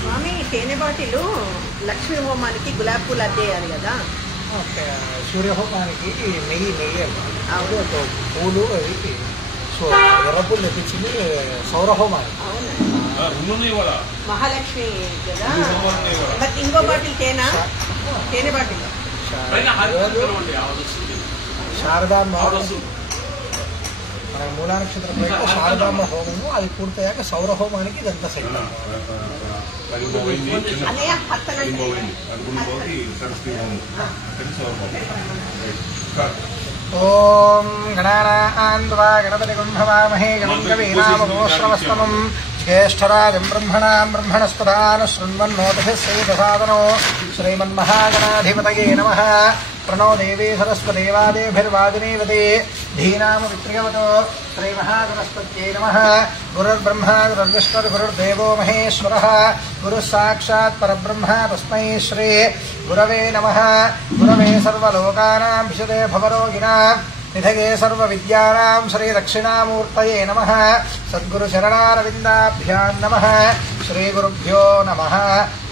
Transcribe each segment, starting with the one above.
స్వామి తేనె బాటిలు లక్ష్మీ హోమానికి గులాబీ పూలు అద్దేయాలి కదా. సూర్యహోమానికి నెయ్యి పూలు అవి ఎర్రపూలు తెప్పించింది సౌరహోమానికి. మహాలక్ష్మి కదా. మరి ఇంకో బాటిల్ తేనె బాటిల్ శారదాంబ మన మూలా నక్షత్రం పేరు శారదాంబ హోమము. అది పూర్తయ్యాక సౌరహోమానికి ఇదంతా సెట్. ఓం గణానాన్వా గణపతి కుంభవామహే గణం కవీనామోశ్రవస్తమం జ్యేష్ఠరాజం బ్రహ్మణాం బ్రహ్మణస్పదాన శృణ్వన్నోతిభిస్సేదసాదనో శ్రీమన్మహాగణాధిపతయే నమః. ప్రణో దేవీ సరస్వదేవాదేభిర్వాదినీవతే ధీనామ విత్రియవతో శ్రీమహాగణస్పత్యై నమః. గురుర్బ్రహ్మ గురుర్విష్ణుర్గురుర్దేవో మహేశ్వరः గురుः సాక్షాత్ పరబ్రహ్మ తస్మై శ్రీ గురవే నమః. గురవే సర్వలోకానాం విశదే భవరోగిణాం నిధగే సర్వవిద్యానాం శ్రీ దక్షిణామూర్తయే నమః. సద్గురు చరణారవిందాభ్యాం నమః. శ్రీగురుభ్యో నమః.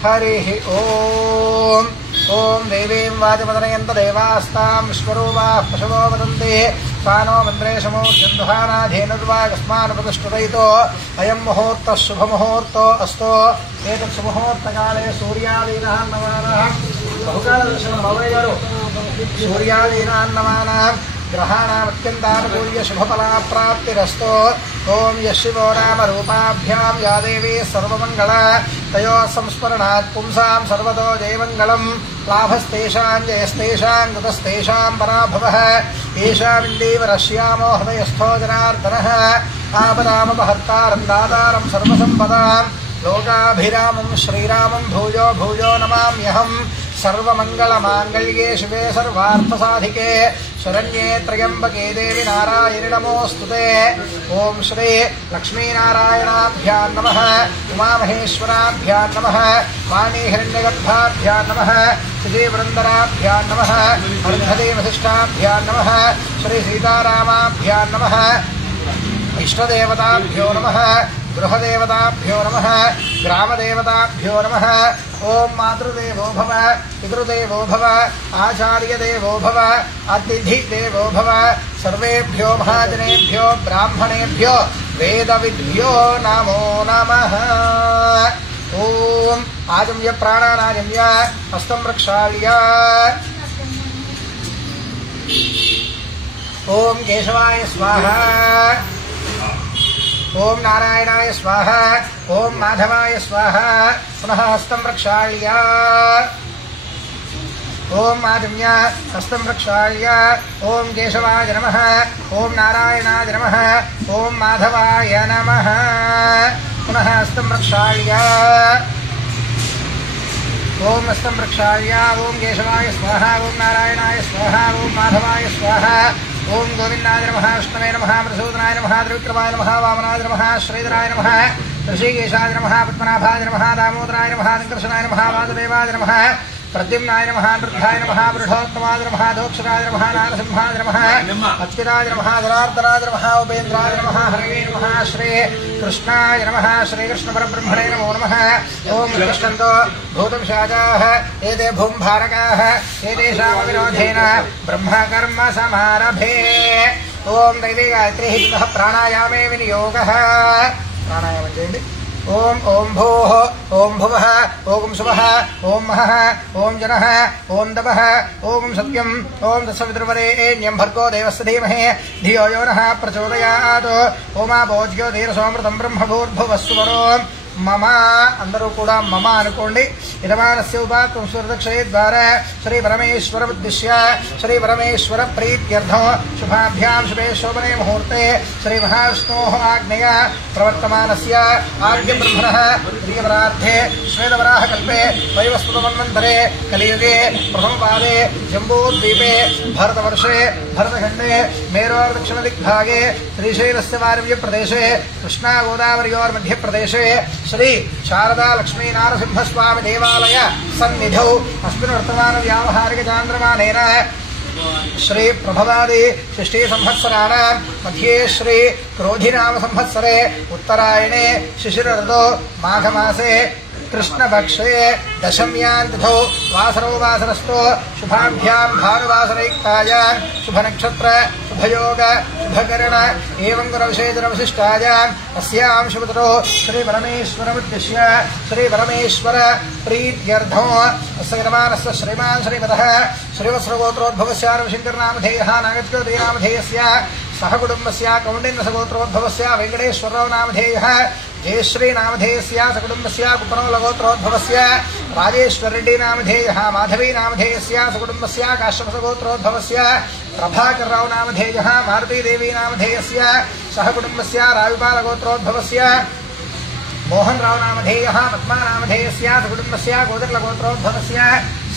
హరి ఓం. ఓం దేవీం వాజమదనయంత దేవాస్తాం విశ్వరూపాః పశవో వదంతి సానో మంత్రేశమూర్జందుహానాధేనుర్వాగస్మాన్ ప్రతిష్ఠితైతో అయం ముహూర్తః శుభముహూర్తో అస్తో. ఏతత్ సుముహూర్తకాలే సూర్యాదీనాన్నమానాః బహుకాలదర్శనం బాబాయ్ గారు. సూర్యాదీనాన్నమానాః గ్రహాణామత్యంతానుకూల్య శుభఫలాప్రాప్తిరస్తో. ఓం యశివో నామ రూపాభ్యాం యా దేవీ సర్వమంగళ తయో సంస్మరణాత్ పుంసాం సర్వతో జయమంగళం. లాభస్తేషాం జయస్తేషాం కృతస్తేషాం పరాభవః. ఏషామిందీవరశ్యామో హృదయస్థో జనార్దనః. ఆపదామపహర్తారం దాతారం సర్వసంపదాం లోకాభిరామం శ్రీరామం భూయో భూయో నమామ్యహం. సర్వమంగళమాంగళ్యే శివే సర్వార్థసాధికే శరణ్యే త్రయంబకే దేవి నారాయణి నమోస్తుతే. ఓం శ్రీ లక్ష్మీనారాయణాభ్యాం నమః. ఉమామహేశ్వరాభ్యాం నమః. వాణీహిరణ్యగర్భాభ్యాం నమః. శ్రీవృందరాభ్యాం నమః. అర్ధదేవశిష్టాభ్యాం నమః. శ్రీ సీతారామాభ్యాం నమః. ఇష్టదేవతాభ్యో నమః. గృహదేవతాభ్యో నమః. గ్రామదేవతాభ్యో నమః. ఓం మాతృదేవో భవ పితృదేవో భవ ఆచార్యదేవో భవ అతిథిదేవో భవ. సర్వేభ్యో మహాజనేభ్యో బ్రాహ్మణేభ్యో వేదవిద్భ్యో నమో నమః. ఓం ఆజమ్య ప్రాణానాజమ్య హస్తం ప్రక్షాళ్య. ఓం కేశవాయ స్వాహ. ఓం నారాయణాయ స్వాహ. ఓం మాధవాయ స్వాహ. పునః హస్తం ప్రక్షాళ్య. ఓం ఆజమ్య హస్తం ప్రక్షాళ్య. ఓం కేశవాయ నమః. ఓం నారాయణాయ నమః. ఓం మాధవాయ నమః. పునః హస్తం ప్రక్షాళ్య. ఓం హస్తం ప్రక్షాళ్య. ఓం కేశవాయ స్వాహ. ఓం నారాయణాయ స్వాహ. ఓం మాధవాయ స్వాహ. ఓం గోవిందాయ నమః. విష్ణవే నమః. మధుసూదనాయ నమః. త్రివిక్రమాయ నమః. వామనాయ నమః. శ్రీధరాయ నమః. ఋషికేశాయ నమః. పద్మనాభాయ నమః. దామోదరాయ నమః. సంకర్షణాయ నమః. వాసుదేవాయ నమః. ప్రద్యుమ్నాయ నమః. నృద్ధాయ నమః. వృషోత్తమాయ నమః. దోక్షరాయ నమః. నారసింహాయ నమః. అచ్యుతాయ నమః. జనార్దనాయ నమః. ఉపేంద్రాయ నమః. హరయే నమః. శ్రీ కృష్ణాయ నమః. శ్రీకృష్ణ పరబ్రహ్మణే నమో నమః. ఓం తిష్టంతో భూతం శాజాః ఏతే భూంభారకాః ఏతేషామవిరోధేన బ్రహ్మకర్మ సమారభే. ఓం దైవీ గాయత్రీ పితః ప్రాణాయామే వినియోగः. ప్రాణాయామ ఓం ఓం భూః ఓం భువః ఓం శుభః ఓం మహః ఓం జనః ఓం తపః ఓం సత్యం ఓం తత్సవితుర్వరేణ్యం భర్గో దేవस्य ధీమహి ధియో యో నః ప్రచోదయాత్ ఓమా భోజ్యోతిరసోమృతం బ్రహ్మభూర్భువస్సువరో మమ. అందరూ కూడా మమ అనుకోండి. యజమానస్య ఉపాత్తం సురదక్షయే ద్వారా శ్రీ పరమేశ్వర ఉద్దిశ్య శ్రీ పరమేశ్వర ప్రీత్యర్థం శుభాభ్యాం శుభే శోభనే ముహూర్తే శ్రీ మహావిష్ణోః ఆజ్ఞయ ప్రవర్తమానస్య ఆద్య బ్రహ్మణః ప్రియవరార్థే శ్వేతవరాహ కల్పే వైవస్వతమన్వంతరే కలియుగే ప్రథమపాదే జంబూద్వీపే భరతవర్షే భరతఖండే మేరోర్ దక్షిణదిగ్भागे శ్రీశైలस्य వారవ్య ప్రదేశే కృష్ణా గోదావరియోర్మధ్య ప్రదేశే శ్రీ శారదా లక్ష్మీ నారసింహస్వామి దేవాలయ సన్నిధౌ అస్మిన్ వర్తమాన వ్యావహారిక చాంద్రమానేన శ్రీ ప్రభవాది షష్ఠీ సంవత్సరాణం మధ్యే శ్రీ క్రోధినామ సంవత్సరే ఉత్తరాయణే శిశిర ఋతో మాఘమాసే కృష్ణపక్షే దశమ్యాం తిథౌ వాసరో వాసరస్థో శుభాభ్యాం భానువాసరయుక్తాయాం శుభనక్షత్ర శుభయోగ శుభకరణ ఏవం గుణవిశేషణవిశిష్టాయాం అస్యాం శుభతరో శ్రీ పరమేశ్వరముద్దిశ్య శ్రీ పరమేశ్వర ప్రీత్యర్థం అస్య యజమానస్య శ్రీమాన్ శ్రీమతః శ్రీవత్సగోత్రోద్భవస్య శంకరనామధేయః నాగజ్యోతినామధేయస్య సహ కుటుంబస్య కౌండిన్యసగోత్రోద్భవస్య వెంకటేశ్వరరావు నామధేయః జయశ్రీ నామధేయస్య సకుటుంబస్య కుప్పనోలగోత్రోద్భవస్య రాజేశ్వర రెడ్డి నామధేయః మాధవీ నామధేయస్య సకుటుంబస్య కాశ్యపసగోత్రోద్భవస్య ప్రభాకరరావు నామధేయః మారుతీదేవి నామధేయస్య సహ కుటుంబస్య రావిపాలగోత్రోద్భవస్య మోహన్ రావు నామధేయః పద్మా నామధేయస్య సకుటుంబస్య గోదర్లగోత్రోద్భవస్య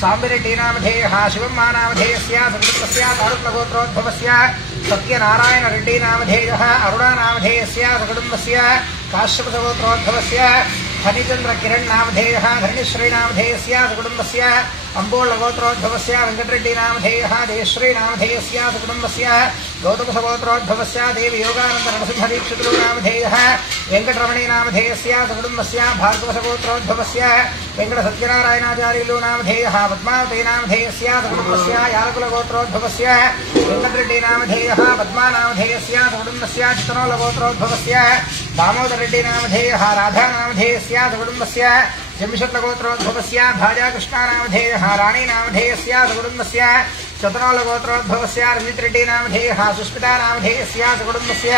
సాంబిరెడ్డి నామధేయః శివమ్మ నామధేయస్య సకుటుంబస్య తారుక్లగోత్రోద్భవస్య సత్యనారాయణ రెడ్డి నామధేయః అరుణా నామధేయస్య సకుటుంబస్య కాశ్యపసగోత్రోద్భవస్య హరిచంద్ర కిరణ్ నామధేయః ధరణిశ్రీ నామధేయస్య సకుటుంబస్య అంబోళ్లగోత్రోద్భవస్య వెంకటరెడ్డి నామధేయః జయశ్రీ నామధేయస్య సకుటుంబస్య గౌతమసగోత్రోద్భవస్య దేవి యోగానంద నరసింహదీక్షితులు నామధేయః వెంకటరమణీ నామధేయస్య సకుటుంబస్య భార్గవసగోత్రోద్భవస్య వెంకట సత్యనారాయణాచార్యులు నామధేయః పద్మావతి నామధేయస్య సకుటుంబస్య యాలకులగోత్రోద్భవస్య వెంకటరెడ్డి నామధేయః పద్మా నామధేయస్య సకుటుంబస్య చిత్తనోలగోత్రోద్భవస్య దామోదరరెడ్డి నామధేయః రాధా నామధేయస్య సకుటుంబస్య జంషట్లగోత్రోద్భవస్య భాజా కృష్ణా నామధేయః రాణీ నామధేయస్య సకుటుంబస్య చతునోలగోత్రోద్భవస్య రంజితరెడ్డి నామధేయః సుస్మితా నామధేయస్య సకుటుంబస్య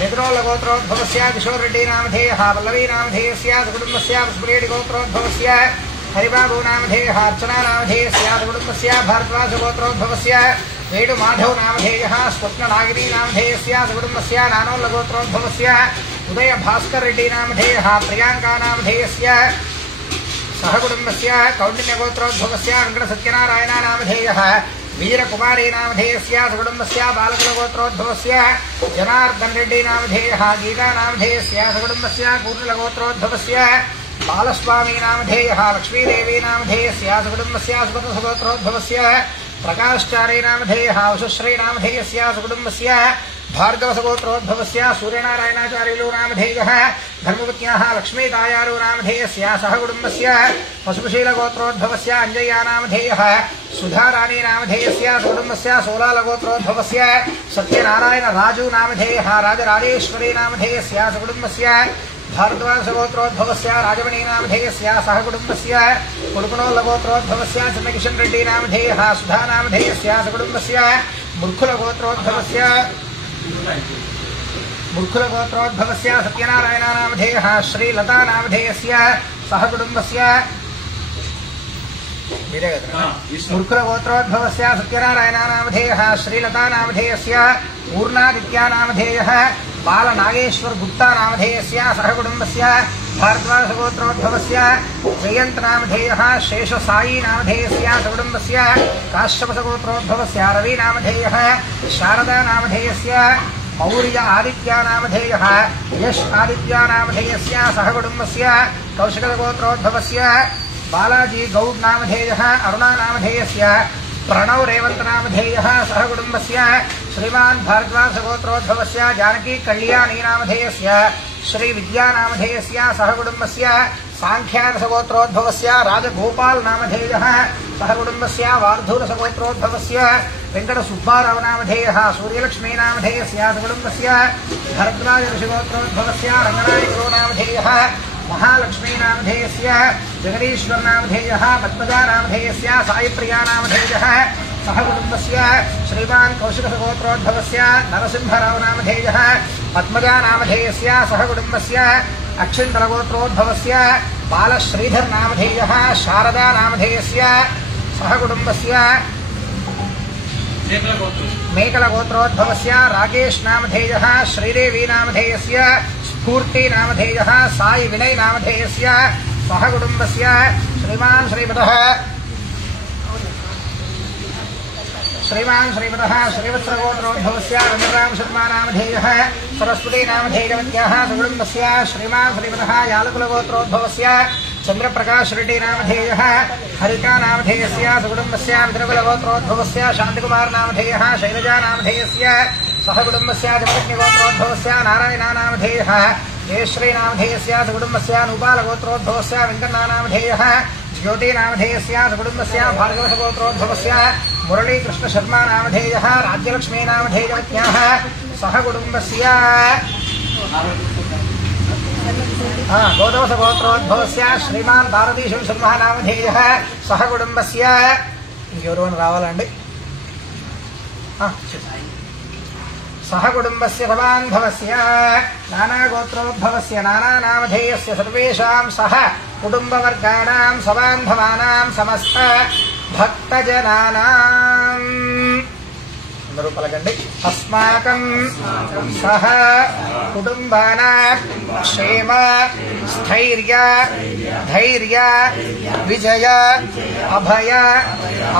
మిథునోలగోత్రోద్భవస్య కిషోర్ రెడ్డి నామధేయః పల్లవీ నామధేయస్య సకుటుంబస్య పుష్పరేడ్డి గోత్రోద్భవస్య హరిబాబు నామధేయః అర్చనా నామధేయస్య సకుటుంబస్య భారద్వాజగోత్రోద్భవస్య వేడు మాధవ్ నామధేయః స్వప్న నాగిని నామధేయస్య సకుటుంబస్య నానోల్లగోత్రోద్భవస్య ఉదయ భాస్కర్ రెడ్డి నామధేయః ప్రియాంకా నామధేయస్య సహ కుటుంబస్య కౌండిన్యగోత్రోద్భవస్య వెంకట సత్యనారాయణ నామధేయః వీరకుమారీ నామధేయస్య సకుటుంబస్య బాలకులగోత్రోద్భవస్య జనార్దన్ రెడ్డి నామధేయః గీతా నామధేయస్య సకుటుంబస్య కూర్ణలగోత్రోద్భవస్య బాలస్వామి నామధేయః లక్ష్మీదేవి నామధేయస్య సకుటుంబస్య సుగతసగోత్రోద్భవస్య ప్రకాశ్చారీ నామధేయః ఉషశ్రీ నామధేయస్య సకుటుంబస్య భార్గవసగోత్రోద్భవస్య సూర్యనారాయణాచార్యులు నామధేయః ధర్మపత్న్యాః లక్ష్మీతాయారు నామధేయస్య సహ కుటుంబస్య పశుపశీలగోత్రోద్భవస్య అంజయ్య నామధేయః సుధారాణి నామధేయస్య సకుటుంబస్య సోలాలగోత్రోద్భవస్య సత్యనారాయణ రాజు నామధేయః రాజరాజేశ్వరీ నామధేయస్య సకుటుంబస్య భారద్వాజగోత్రోద్భవస్య రాజమణి నామధేయస్య సహ కుటుంబస్య కుడుకునోల్లగోత్రోద్భవస్య చిన్నకిషన్ రెడ్డి నామధేయః సుధా నామధేయస్య సకుటుంబస్య ముర్ఖులగోత్రోద్భవస్య సత్యనారాయణ నామధేయః శ్రీలతా నామధేయస్య సహ కుటుంబస్య ముర్ఖులగోత్రోద్భవస్య సత్యనారాయణ నామధేయః శ్రీలతా నామధేయస్య పూర్ణాదిత్యా నామధేయః బాలనాగేశ్వర్ గుప్తా నామధేయస్య సహ కుటుంబస్య భారద్వాజగోత్రోద్భవస్య జయంత్ నామధేయః శేషసాయి నామధేయస్య సకుటుంబస్య కాశ్యపసగోత్రోద్భవస్య రవి నామధేయః శారదా నామధేయస్య మౌర్య ఆదిత్య నామధేయః యశ్ ఆదిత్య నామధేయస్య సహ కుటుంబస్య కౌశికగోత్రోద్భవస్య బాలాజీ గౌడ్ నామధేయః అరుణా నామధేయస్య ప్రణవ్ రేవంత్ నామధేయః సహ కుటుంబస్య శ్రీమాన్ భారద్వాజగోత్రోద్భవస్య జానకి కళ్యాణి నామధేయస్య శ్రీ విద్యా నామధేయస్య సహ కుటుంబస్య సాంఖ్యారసగోత్రోద్భవస్య రాజగోపాల్ నామధేయః సహ కుటుంబస్య వార్ధూరసగోత్రోద్భవస్య వెంకట సుబ్బారావు నామధేయః సూర్యలక్ష్మీ నామధేయస్య సహ కుటుంబస్య భరద్వాజ ఋషిగోత్రోద్భవస్య రంగనాయకో नामधेयः महालक्ष्मी नामधेयस्य जगदीश्वर नामधेयः पद्मजा नामधेयस्य साईप्रिया नामधेयः सह कुटुम्बस्य श्रीमान् कौशिकगोत्रोद्भवस्य नरसिंहराव नामधेयः पद्मजा नामधेयस्य सह कुटुम्बस्य अक्षिन्तलगोत्रोद्भवस्य बालश्रीधर नामधेयः शारदा नामधेयस्य सह कुटुम्बस्य मेकलगोत्रोद्भवस्य राकेश नामधेयः श्रीदेवी नामधेयस्य स्फूर्ति नामधेयः साई विनय नामधेयस्य सह कुटुम्बस्य श्रीमान् श्रीमतः श्रीवत्सगोत्रोद्भवस्य वेङ्कटराम शर्मा नामधेयः सरस्वती नामधेयवत्याः सकुटुम्बस्य श्रीमान् श्रीमतः यालकुलगोत्रोद्भवस्य चंद्रप्रकाश रेड्डी नामधेयः हरिका नामधेयस्य सकुटुम्बस्य मित्रकुलगोत्रोद्भवस्य शांतिकुमार नामधेयः शैलजा नामधेयस्य सह कुटुम्बस्य जगदग्निगोत्रोद्भवस्य नारायण नामधेयः जयश्री नामधेयस्य सकुटुम्बस्य नूपालगोत्रोद्भवस्य वेङ्कण्णा नामधेयः ज्योति नामधेयस्य सकुटुम्बस्य भार्गवगोत्रोद्भवस्य मुरलीकृष्ण शर्मा नामधेयः राज्यलक्ष्मी नामधेयवत्याः सह कुटुम्बस्य गोदवसगोत्रोद्भवस्य श्रीमान् भारतीशं शर्मा नामधेयः सह कुटुम्बस्य इंकेवरैना रावाలండి सह कुटुम्बस्य भवान्भवस्य नानागोत्रोद्भवस्य नानानामधेयस्य सर्वेषां सह कुटुम्बवर्गाणां सबान्धवानां समस्त भक्तजनानां అందరూ పలకండి अस्माकं सह कुटुम्बानां क्षेम स्थैर्य धैर्य विजय अभय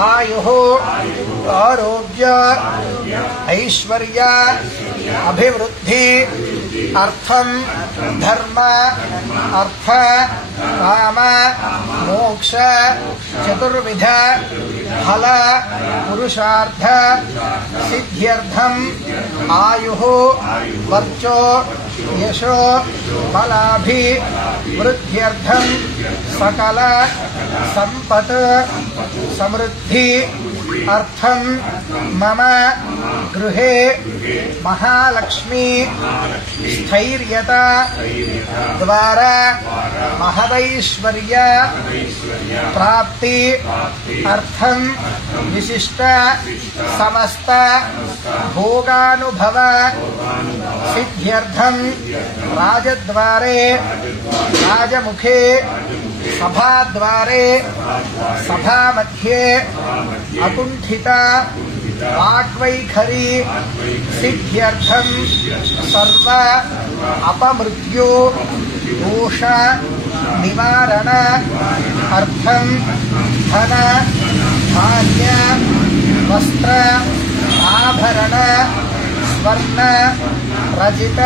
आयुः आरोग्य ऐश्वर्य अभिवृद्धि अर्थं धर्म अर्थ काम मोक्ष चतुर्विध फल पुरुषार्थ सिद्ध्यर्थम आयुः वर्चो यशो बलाभि वृद्ध्यर्थम सकल संपत् समृद्धि अर्थम मम गृहे महालक्ष्मी स्थैर्यता द्वारा महदैश्वर्य प्राप्ति अर्थम विशिष्ट समस्त भोगानुभव सिद्ध्यर्थम राजद्वारे राजमुखे सभाद्वारे सभामध्ये अकुण्ठिता वाग्वैखरी सिद्ध्यर्थम सर्व अपमृत्यु दोष निवारण अर्थम धन धान्य वस्त्र आभरण स्वर्ण रजित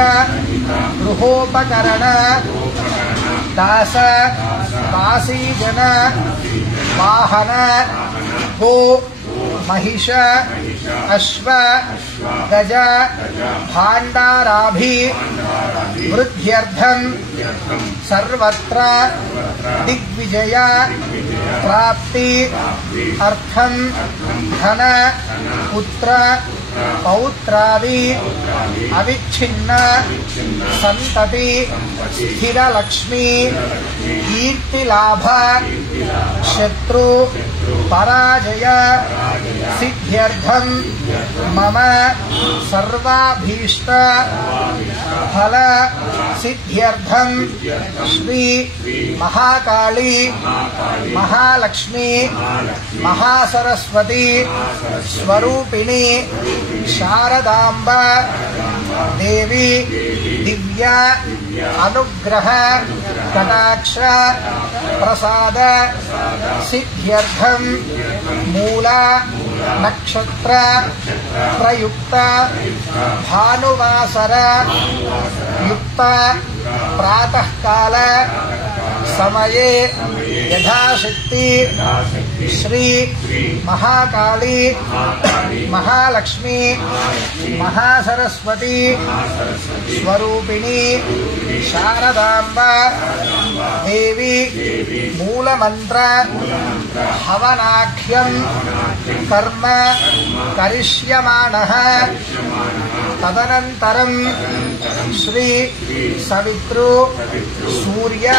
गृहोपकरण दास दासीजन वाहन गो महिष अश्व गज भाण्डाराभि वृद्ध्यर्थं सर्वत्र दिग्विजय प्राप्ति अर्थं धन पुत्र पौत्रादि अविच्छिन्न संतति स्थिरलक्ष्मी कीर्तिलाभ शत्रु पराजय सिद्ध्यर्थं मम सर्वाभीष्ट फल सिद्ध्यर्थं श्री महाकाली महालक्ष्मी महासरस्वती स्वरूपिणी शारदांब देवी दिव्य अनुग्रह कटाक्ष प्रसाद सिद्ध्यर्थं मूल नक्षत्र प्रयुक्त भानुवासर युक्त प्रातः काल समये यथाशक्ति श्री महाकाली महालक्ष्मी महासरस्वती स्वरूपिणी शारदांब देवी मूलमंत्र हवनाख्यं कर्म करिष्यमाणः तदनन्तरं श्री सवितृ सूर्य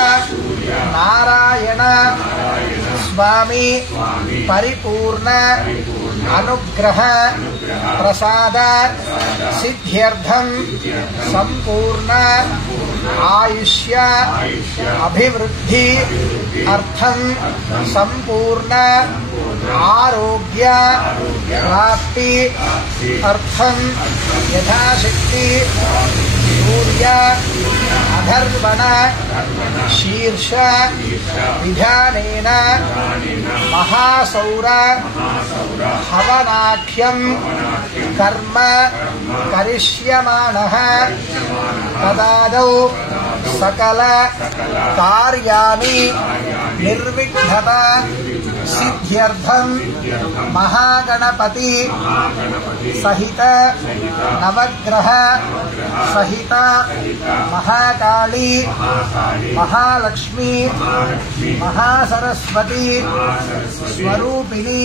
नारायण स्वामी परिपूर्ण अनुग्रह प्रसाद सिद्ध्यर्थं संपूर्ण आयुष्य अभिवृद्धि अर्थं संपूर्ण आरोग्य प्राप्ति अर्थं यथाशक्ति सूर्य अधर्वण शीर्ष विधानेन महासौर हवनाख्यं कर्म करिष्यमाणः तदादौ सकल कार्याणि निर्विघ्नता सिद्ध्यर्थं महागणपति सहित नवग्रह सहित महाकाली महालक्ष्मी महासरस्वती स्वरूपिणी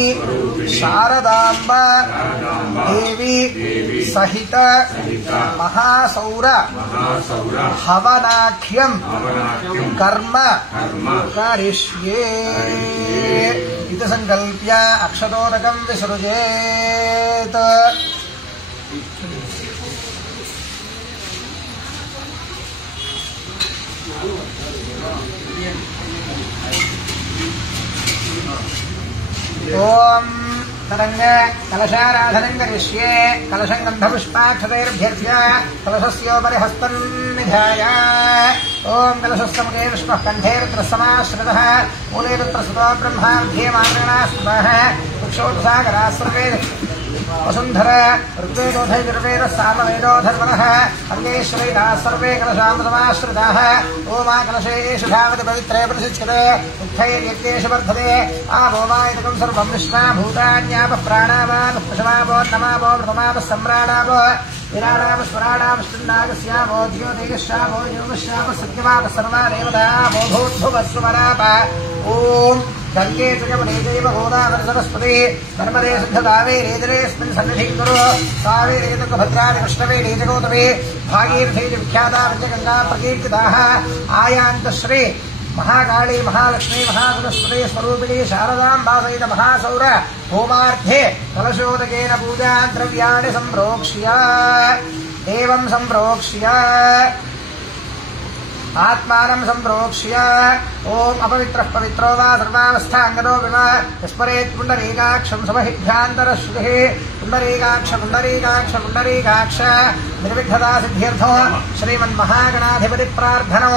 शारदांबा देवी सहित महासौर हवनाख्यं कर्म करिष्ये इति संकल्प्य अक्षतोदकं विसृजेत्। ओम तरंग कलशाराधनं करिष्ये। कलशं गन्धपुष्पाक्षतैर्भ्यर्च्य कलशस्योपरि हस्तं निधाय ओम कलशस्य मुखे विष्णुः कण्ठे रुद्रसमाश्रितः मूले रुद्रसुतो ब्रह्मा ध्येयमानगणाः स्तुतः वृक्षोत्सागराः सर्वे वसुन्धरा ऋग्वेदोधैर्वेदः सामवेदोधर्मणः अन्येश्वरैराः सर्वे कलशामृतमाश्रिताः ओमा कलशेषु धावति पवित्रे प्रतिष्ठते उक्थैर्यज्ञेषु वर्धते आवोमायतकं सर्वं विश्वा भूतान्यापः प्राणावापः पशवापो नमापो मृतमापः सम्राणापो विराणापः स्वराणापः श्रन्नागस्यापो द्योतेयश्यापो योगश्यापः सत्यवापः सर्वा देवतापो भूद्भुवस्वराप ओम गंगे जयमुनेजैव गोदावरी सरस्वती नर्मदे सिद्धदावेरे जलेऽस्मिन् सन्निधिं कुरु कावेरी तुङ्गभद्राणि कृष्णवेणी जगोदमे भागीरथी विख्याता पञ्चगङ्गा प्रकीर्तिताः आयान्त श्री महाकाली महालक्ष्मी महासरस्वती स्वरूपिणी शारदाम्बा सहित महासौर होमार्थे कलशोदकेन पूजा द्रव्याणि सम्प्रोक्ष्य एवं सम्प्रोक्ष्य आत्मानं सम्प्रोक्ष्य ओम अपवित्रः पवित्रो वा सर्वावस्थाङ्गतो विवा विस्मरेत् पुण्डरीकाक्षं समहिभ्यान्तरश्रुतिः पुण्डरीकाक्ष पुण्डरीकाक्ष पुण्डरीकाक्ष निर्विघ्नता सिद्ध्यर्थो श्रीमन्महागणाधिपति प्रार्थनो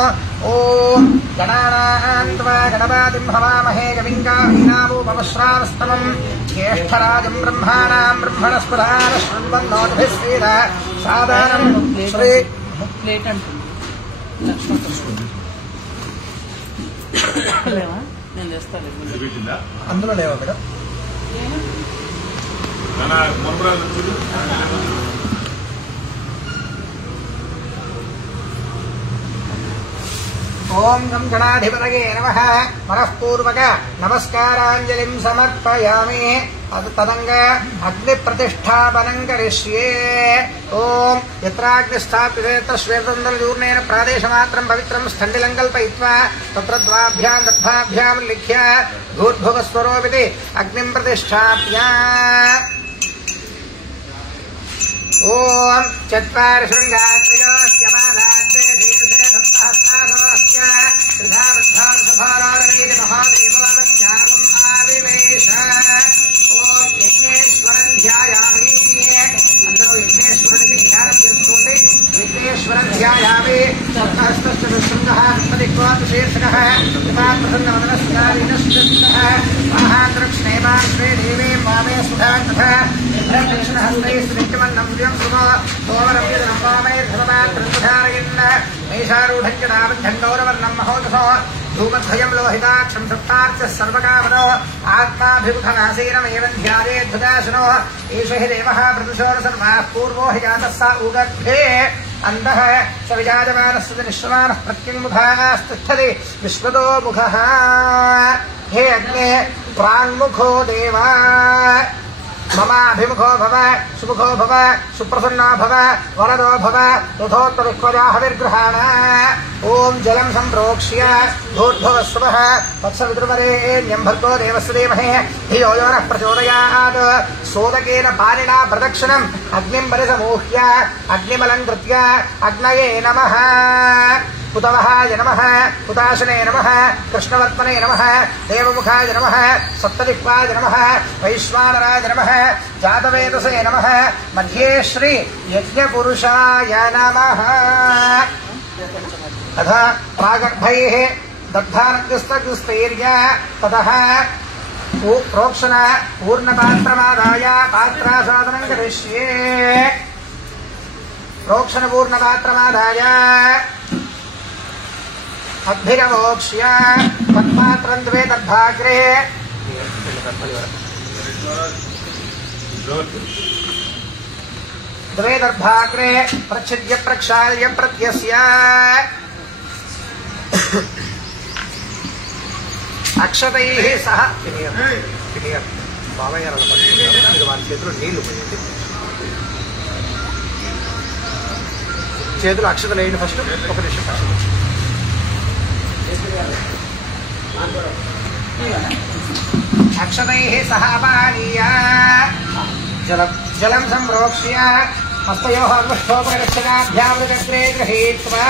ओम गणानां त्वा गणपतिं हवामहे कविं कवीनामुपमश्रावस्तमं ज्येष्ठराजं ब्रह्माणां ब्रह्मणस्पदान शृण्वन्नोतिभिः सादानं श्री అందులో లేవా మేడం ओम गं गणाधिपतये नमः मनःपूर्वक नमस्काराञ्जलिं समर्पयामि तदंग अग्नि प्रतिष्ठापनं करिष्ये ओम यत्राग्निस्थाप्यते तस्वेतन्दलूर्णेन प्रादेशमात्रं पवित्रं स्थण्डिलं कल्पयित्वा तत्र द्वाभ्यां दर्भाभ्यां लिख्य भूर्भुवस्वरोपिति अग्निं प्रतिष्ठाप्य ओम चत्वारि शृङ्गात्रयोस्य पादात्ते शीर्षे सप्तहस्तासोऽस्य त्रिधा वृद्धांसभारारवेति महादेवोपज्ञानम् आविवेश ओम यज्ञेश्वरं ध्यायामि अंदरो यज्ञेश्वरुनिकि ध्यानं చేసుకోండి यज्ञेश्वरं ध्यायामि सप्तहस्तश्च शृङ्गः विपदिक्वान्तशीर्षकः कृपाप्रसन्नवदनस्यालीनश्चित्तः महान्तरिक्षणेमां श्री देवीं वामे सुधां तथा दक्षिणहस्तैस्त्रित्यमन्नं व्रियं सुमो सोमरं यदनं वामैर्भगवान् प्रतिधारयन् मेषारूढं च नाबद्धं गौरवर्णं महोदसो धूमध्वजं लोहिताक्षं सप्तार्चः सर्वकामनो आत्माभिमुखमासीनमेवं ध्यायेद्धुदासनो एष हि देवः प्रतिशोरसर्वाः पूर्वो हि जातः स उगर्भे अंधः स विजायमानस्य निःश्वानः प्रत्यङ्मुखास्तिष्ठति विश्वतो मुखः हे अग्ने प्राङ्मुखो देवा ममाभिमुखो भव सुमुखो भव सुप्रसन्नो भव वरदो भव यथोत्तरविद्गृहाण ओम जलम संप्रोक्ष्य भूर्भुवस्सुवः तत्सवितुर्वरेण्यं भर्गो देवस्य धीमहि धियो यो नः प्रचोदयात् सोदकेन पाणिना प्रदक्षिणम् अग्निं परिसमूह्य अग्निमलङ्कृत्य अग्नये नमः कुतवहाय नमः कुताशने नमः कृष्णवर्त्मने नमः देवमुखाय नमः सप्तदिक्पाय नमः वैश्वानराय नमः जातवेदसे नमः मध्ये श्री यज्ञपुरुषाय नमः अथ प्रागर्भैः दग्धानग्रस्तैर्य ततः प्रोक्षण पूर्णपात्रमादाय पात्रासादनं करिष्ये प्रोक्षण पूर्णपात्रमादाय अद्भिरवोक्ष्य तत्पात्रं द्वे दर्भाग्रे द्वे दर्भाग्रे प्रच्छिद्य प्रक्षाल्य प्रत्यस्य अक्षतैः सह చేతులు అక్షతలు వేయండి ఫస్ట్ ఒక నిమిషం अक्षतैः सह पानीय जलं संप्रोक्ष्य हस्तयोः अंगुष्ठोपरिरक्षणाभ्यामृतग्रे गृहीत्वा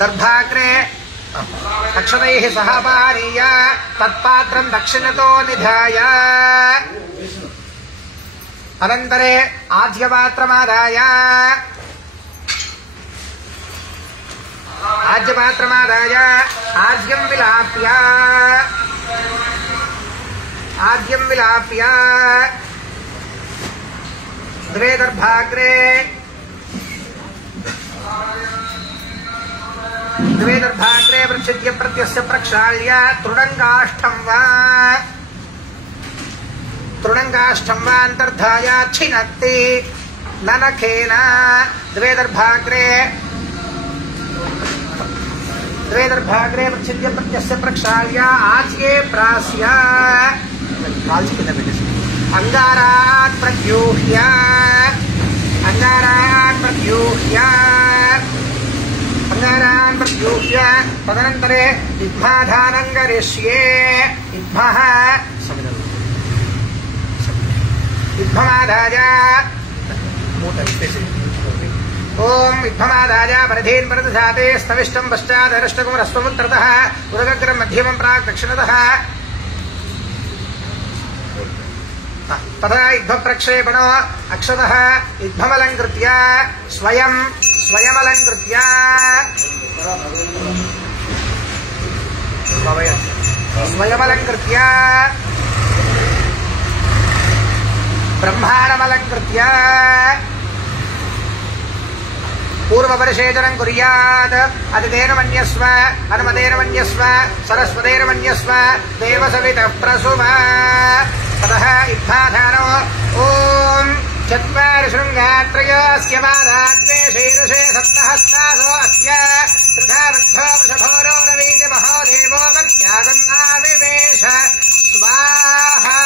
दर्भाग्रे अक्षतैः सह पानीय तत्पात्रं दक्षिणतो निधाय अनन्तरे आज्यपात्रमादाय आज्यपात्रमादाय आज्यं विलाप्य द्वे दर्भाग्रे प्रच्छिद्य प्रत्यस्य प्रक्षाल्य तृणङ्गाष्ठं वा अन्तर्धाय छिनत्ति ननखेन द्वे दर्भाग्रे प्रच्छिद्य प्रत्यस्य प्रक्षाल्य आज्ये प्रास्य अंगारात् प्रद्यूह्य तदनन्तरे इद्माधानं करिष्ये इद्भमादाय ओम इद्धमादाय परधीन परदधाते स्तविष्टं पश्चादरिष्टकुमरस्वमुत्तरतः उदगग्रं मध्यमं प्राक् दक्षिणतः तथा इद्धप्रक्षेपणो अक्षतः इद्धमलङ्कृत्य स्वयमलङ्कृत्य ब्रह्माण्डमलङ्कृत्य पूर्वपरिषेचनं कुर्यात् अतितेन मन्यस्व हनुमतेन मन्यस्व सरस्वतेन मन्यस्व देवसवितः प्रसुव ततः इद्धाधानो ॐ चत्वारि शृङ्गात्रयोऽस्य पादात्मे शीर्षे सप्तहस्तासो अस्य त्रिधा बद्धो वृषभोरो रवीति महोदेवो गत्यागम् आविवेश स्वाहा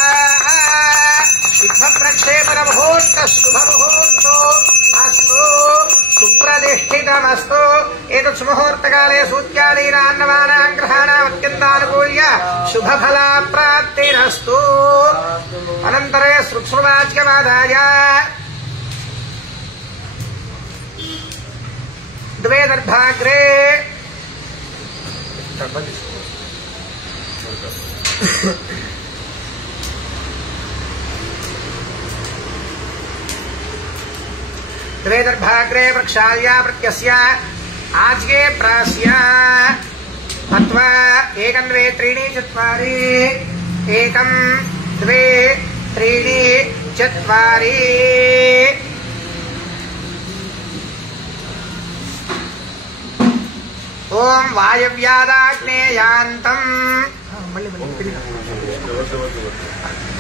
इद्धप्रक्षेपणमुहूर्तः शुभमुहूर्तो अस्तु सुप्रतिष्ठितमस्तु एतत् सुमुहूर्तकाले सूत्यादीनान्नवानां ग्रहाणाम् अत्यन्तानुकूल्य शुभफलप्राप्तिरस्तु अनन्तरे श्रुत्सुवाच्यमादाय द्वे दर्भाग्रे द्वे दर्भाग्रे प्रक्षाल्य प्रत्यस्य आज्ये प्रास्य अथवा एकं द्वे त्रीणि चत्वारि एकं द्वे त्रीणि चत्वारि ओम वायव्यादाग्नेयान्तम्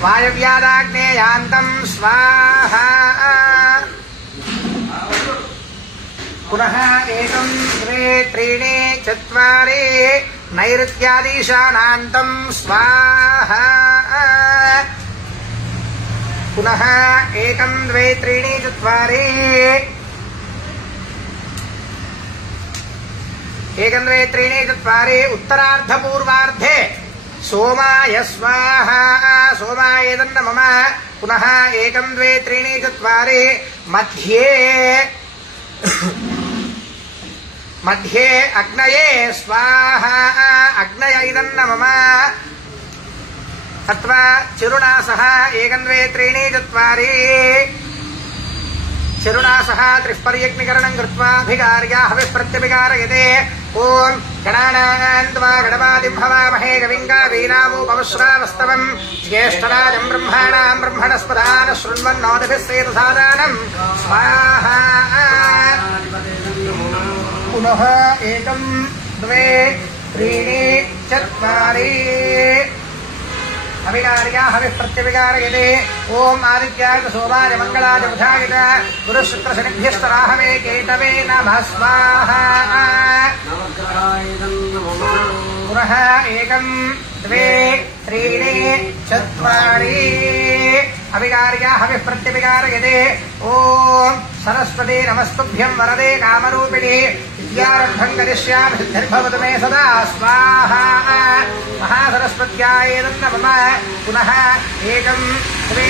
वायव्यादाग्नेयान्तं स्वाहा पुनः एकं द्वे त्रीणि चत्वारि నైరుత్యాదీశానాంతం స్వాహా పునః 1 2 3 4 1 2 3 4 उत्तरार्धपूर्वार्धे सोमाय स्वाहा सोमायेदन्न मम पुनः 1 2 3 4 मध्ये अग्नये स्वाहा अग्नय इदन्न मम अथवा चिरुणासः 1 2 3 4 चिरुणासः त्रिपर्यग्निकरणं कृत्वा अभिकार्या हविः प्रत्यभिकारयते ओम गणानान्त्वा गणपातिं हवामहे कविं कवीनामुपमश्रावस्तवम् ज्येष्ठराजं ब्रह्माणां ब्रह्मणस्पदान शृण्वन्नोतिभिः सेतसादानं स्वाहा पुनः 1 2 3 4 अभिकार्या हविः प्रत्यभिकारयते ओम आदित्याय सोमाय मंगलाय बुधाय गुरुशुक्रशनिभ्यस्तराहवे केतवे नमः स्वाहा पुनः 1 2 3 4 अभिकार्या हविः प्रत्यभिकारयते ओम सरस्वती नमस्तुभ्यं वरदे कामरूपिणी विद्यारम्भं करिष्यामि सिद्धिर्भवतु मे सदा स्वाहा महासरस्वत्याय नमः पुनः 1 2 3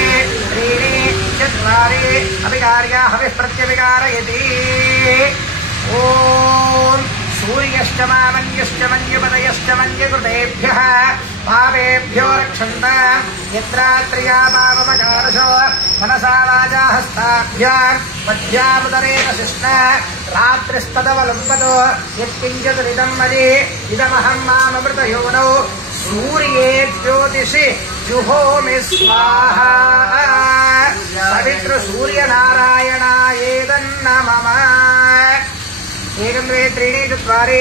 4 अभिकार्या हविः प्रत्यभिकारयति ओम सूर्यश्च मामन्यश्च मन्युपदयश्च मन्युकृतेभ्यः पापेभ्यो रक्षन्त यत्रात्र्या पावमकारशो मनसा वाचा हस्ताभ्यां मध्यामुदरेण शिष्ण रात्रिस्तदवलम्बतो यत्किञ्चिदुरिदं मयि इदमहं माममृतयोनौ सूर्ये ज्योतिषि जुहोमि स्वाहा सवितृसूर्यनारायणायेदन्न मम 1 2 3 4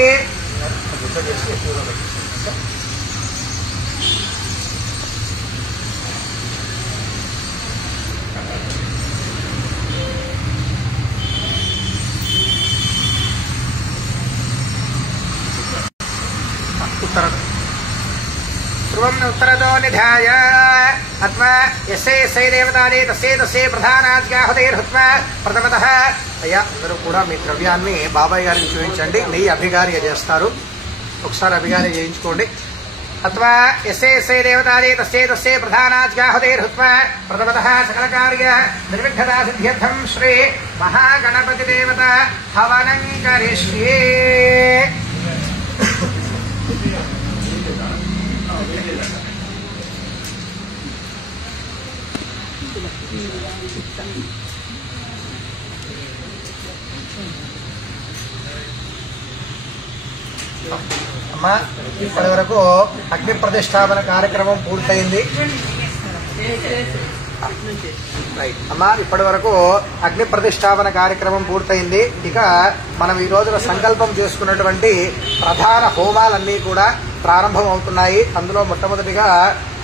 ध्रुवं उत्तरतो निधाय अथवा यस्यै यस्यै देवतादे तस्यै तस्यै प्रधानाज्ञाहुतैर्हुत्वा प्रथमतः అయ్యా అందరూ కూడా మీ ద్రవ్యాన్ని బాబాయ్ గారికి చూపించండి నెయ్యి అభిగార్య చేస్తారు ఒకసారి అభిగార్య చేయించుకోండి अथवा यस्यै यस्यै देवतादे तस्यै तस्यै प्रधानाज्ञाहुतैर्हुत्वा प्रथमतः सकलकार्य निर्विघ्नता सिद्ध्यर्थं श्री महागणपतिदेवता हवनं करिष्ये అమ్మా ఇప్పటి వరకు అగ్ని ప్రతిష్టాపన కార్యక్రమం పూర్తయింది అమ్మా ఇప్పటి వరకు అగ్ని ప్రతిష్టాపన కార్యక్రమం పూర్తయింది ఇక మనం ఈ రోజున సంకల్పం చేసుకున్నటువంటి ప్రధాన హోమాలన్నీ కూడా ప్రారంభం అవుతున్నాయి అందులో మొట్టమొదటిగా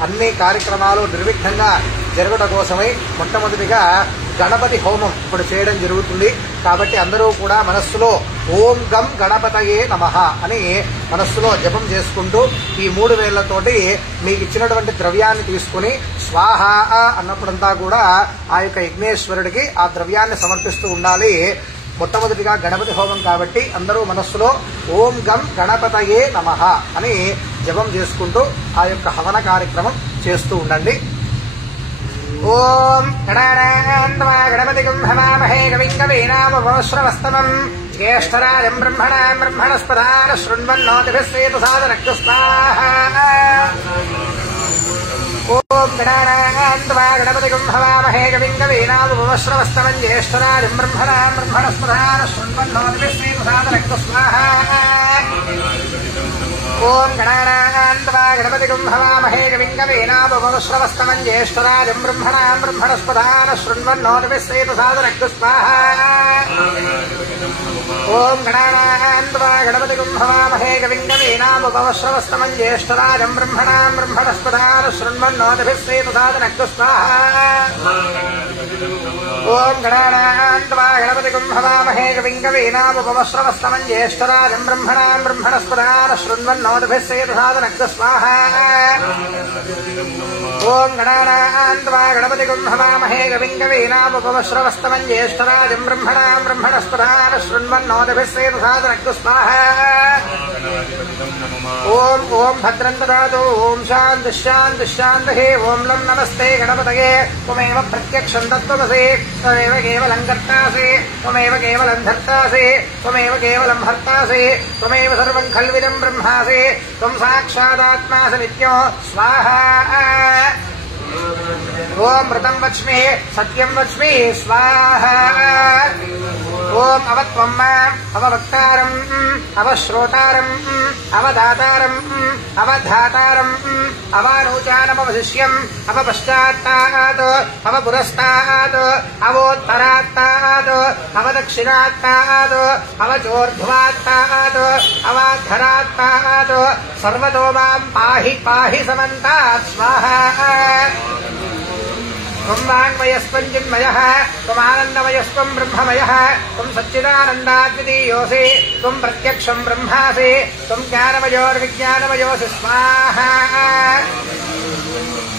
అన్ని కార్యక్రమాలు నిర్విఘ్నంగా జరుగుట కోసమై మొట్టమొదటిగా గణపతి హోమం ఇప్పుడు చేయడం జరుగుతుంది కాబట్టి అందరూ కూడా మనస్సులో ఓం గం గణపతయే నమః అని మనస్సులో జపం చేసుకుంటూ ఈ 3 వేళ్లతోటి మీకు ఇచ్చినటువంటి ద్రవ్యాన్ని తీసుకుని స్వాహ అన్నప్పుడంతా కూడా ఆ యొక్క యజ్ఞేశ్వరుడికి ఆ ద్రవ్యాన్ని సమర్పిస్తూ ఉండాలి మొట్టమొదటిగా గణపతి హోమం కాబట్టి అందరూ మనస్సులో ఓం గం గణపతయే నమః అని జపం చేసుకుంటూ ఆ యొక్క హవన కార్యక్రమం చేస్తూ ఉండండి ఓం గణానాన్వా గణపతిగం హవామహే కవిం కవీనాముపమశ్రవస్తమం జ్యేష్ఠరాజం బ్రహ్మణాం బ్రహ్మణస్పదాన శృణ్వన్నోతిభిः సేతుసాదనక్తు స్వాహా ఓం గణానాన్వా గణపతిగం హవామహే కవిం కవీనాముపమశ్రవస్తమం జ్యేష్ఠరాజం బ్రహ్మణాం బ్రహ్మణస్పదాన శృణ్వన్నోతిభిः సేతుసాదనక్తు స్వాహా ఓం గణానాన్వా గణపతిగం హవామహే కవిం కవీనాముపమశ్రవస్తమం జ్యేష్ఠరాజం బ్రహ్మణాం బ్రహ్మణస్పదాన శృణ్వన్నోతిభిः సేతుసాదనక్తు స్వాహా ఓం గణానాన్వా గణపతిగం హవామహే కవిం కవీనాముపమశ్రవస్తమం జ్యేష్ఠరాజం బ్రహ్మణాం బ్రహ్మణస్పదాన శృణ్వన్నోతిభిः సేతుసాదనక్తు స్వాహా ఓం గణానాన్వా గణపతిం హవామహే కవిం కవీనాముపమశ్రవస్తమం జ్యేష్ఠరాజం బ్రహ్మణాం బ్రహ్మణస్పదాన శృణ్వన్నోదభిः సేతుసాదనగ్ధ స్వాహా ఓం గణానాన్వా గణపతిం హవామహే కవిం కవీనాముపమశ్రవస్తమం జ్యేష్ఠరాజం బ్రహ్మణాం బ్రహ్మణస్పదాన శృణ్వన్నోదభిः సేతుసాదనగ్ధ స్వాహా ఓం ఓం భద్రం దదాతు ఓం శాంతిః శాంతిః శాంతిః ఓం లం నమస్తే గణపతయే త్వమేవ ప్రత్యక్షం తత్వమసి త్వమేవ కేవలం కర్తాసి త్వమేవ కేవలం ధర్తాసి త్వమేవ కేవలం హర్తాసి త్వమేవ సర్వం ఖల్విదం బ్రహ్మాసి త్వం సాక్షాదాత్మాసి నిత్యో స్వాహా ఓం మృతం వచ్మి సత్యం వచ్మి స్వాహా ఓం అవత్వం మాం అవవక్తారం అవశ్రోతారం అవదాతారం అవధాతారం అవానూచానమవశిష్యం అవపశ్చాత్తాత్ అవపురస్తాత్ అవోత్తరాత్తాత్ అవదక్షిణాత్తాత్ అవచోర్ధ్వాత్తాత్ అవాధరాత్తాత్ సర్వతో మాం పాహి పాహి సమంతాత్ స్వాహా త్వం వాङ्मयस्त्वं चिन्मयः त्वमानन्दमयस्त्वं ब्रह्ममयः त्वं सच्चिदानन्दाद्वितीयोऽसि त्वं प्रत्यक्षं ब्रह्मासि त्वं ज्ञानमयोर्विज्ञानमयोऽसि स्वाहा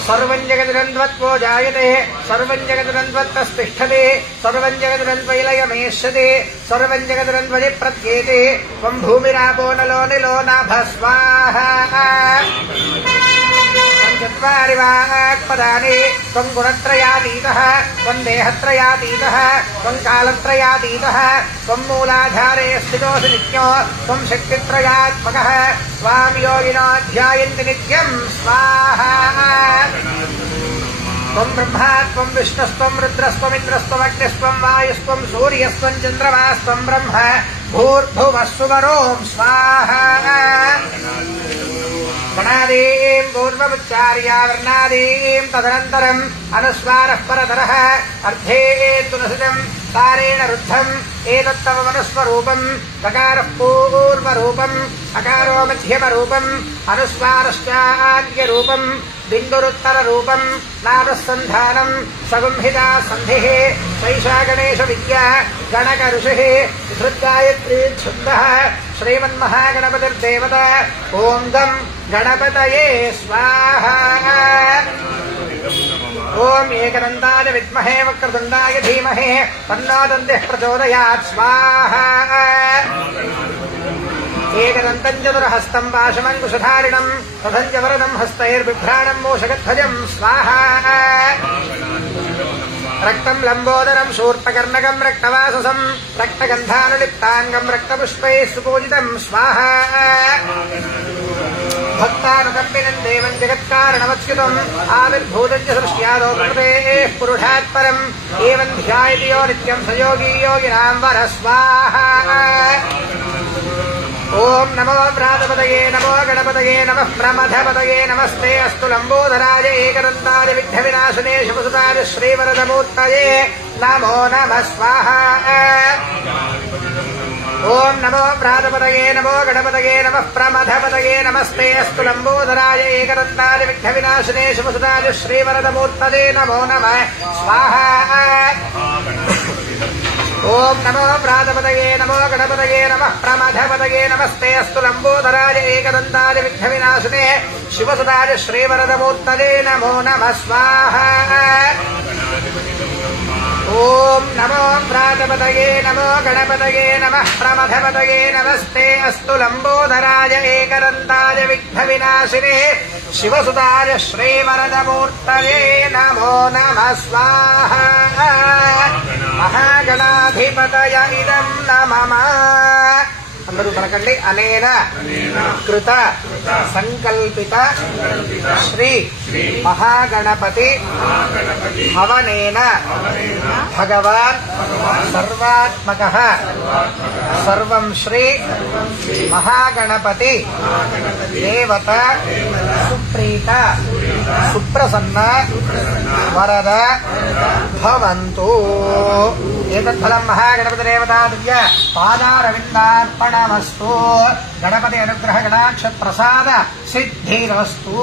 सर्वं जगदिरन्त्वत्वो जायते सर्वं जगदिरन्त्वत्तस्तिष्ठति सर्वं जगदिरन्त्वैलयमेष्यति सर्वं जगदिरन्त्वदि प्रत्येति त्वं भूमिरापो नलो निलो नाभ स्वाहा चत्वारि वाक्पदानि त्वं गुणत्रयातीतः त्वं देहत्रयातीतः त्वं कालत्रयातीतः त्वं मूलाधारे स्थितोऽसि नित्यो त्वं शक्तित्रयात्मकः स्वां योगिनो ध्यायन्ति नित्यं स्वाहा त्वं ब्रह्मा त्वं विष्णुस्त्वं रुद्रस्त्वमिन्द्रस्त्वमग्निस्त्वं वायुस्त्वं सूर्यस्त्वं चन्द्रमास्त्वं ब्रह्म भूर्भुवः सुवरों स्वाहा गणादीं पूर्वमुच्चार्या वर्णादीं तदनन्तरम् अनुस्वारः परतरः अर्धेतुनसितम् तारेण रुद्धम् एतत्तव मनुस्वरूपम् तकारः पूर्वरूपम् अकारो मध्यमरूपम् अनुस्वारश्चान्त्यरूपम् बिन्दुरुत्तररूपम् नामसन्धानम् सगुंहिता सन्धिः सैषा गणेशविद्या गणकऋषिः धृद्गायत्री छन्दः श्रीमन्महागणपतिर्देवता ॐ गम् गणपतये स्वाहा ओम एकदन्ताय विद्महे वक्रतुण्डाय धीमहि तन्नो दन्तिः प्रचोदयात् स्वाहा एकदन्तं चतुर्हस्तं पाशमङ्कुशधारिणं तथं च वरदं हस्तैर्बिभ्राणं मूषकध्वजं स्वाहा रक्तं लम्बोदरं शूर्पकर्णकं रक्तवाससं रक्तगन्धानुलिप्ताङ्गं रक्तपुष्पैः सुपूजितं स्वाहा भक्तानुकम्पिनं देवं जगत्कारणमच्युतम् आविर्भूतं च सृष्ट्यादो प्रकृतेः पुरुषात् परम् एवं ध्यायति यो नित्यं स योगी योगिनां वर स्वाहा ओम नमो व्रातपतये नमो गणपतये नमः प्रमथपतये नमस्ते अस्तु लम्बोदराय एकदन्ताय विघ्नविनाशने शुभसुताय श्रीवरदमूर्तये नमो नमः स्वाहा ओम नमो व्रातपतये नमो गणपतये नमः प्रमथपतये नमस्ते अस्तु लम्बोदराय एकदन्ताय विघ्नविनाशने शुभसुताय श्रीवरदमूर्तये नमो नमः स्वाहा ओम नमो व्रातपतये नमो गणपतये नमः प्रमथपतये नमस्ते अस्तु लम्बोदराय एकदन्ताय विघ्नविनाशने शिवसुताय श्रीवरदमूर्तये नमो नमः स्वाहा ओम नमो व्रातपतये नमो गणपतये नमः प्रमथपतये नमस्ते अस्तु लम्बोदराय एकदन्ताय विघ्नविनाशिने शिवसुताय श्रीवरदमूर्तये नमो नमः स्वाहा महागणाधिपतय इदं नमः అందరూ పలకండి అనేన కృత సంకల్పిత శ్రీ మహాగణపతి హవనేన భగవాన్ సర్వాత్మకః సర్వం శ్రీ మహాగణపతి దేవత సుప్రీత సుప్రసన్న వరద భవంతు. ఏతత్ఫలం మహాగణపతి దేవతా దివ్య పాదారవిందార్పణమస్తు. గణపతి అనుగ్రహ గణాక్ష ప్రసాద సిద్ధిరస్తు.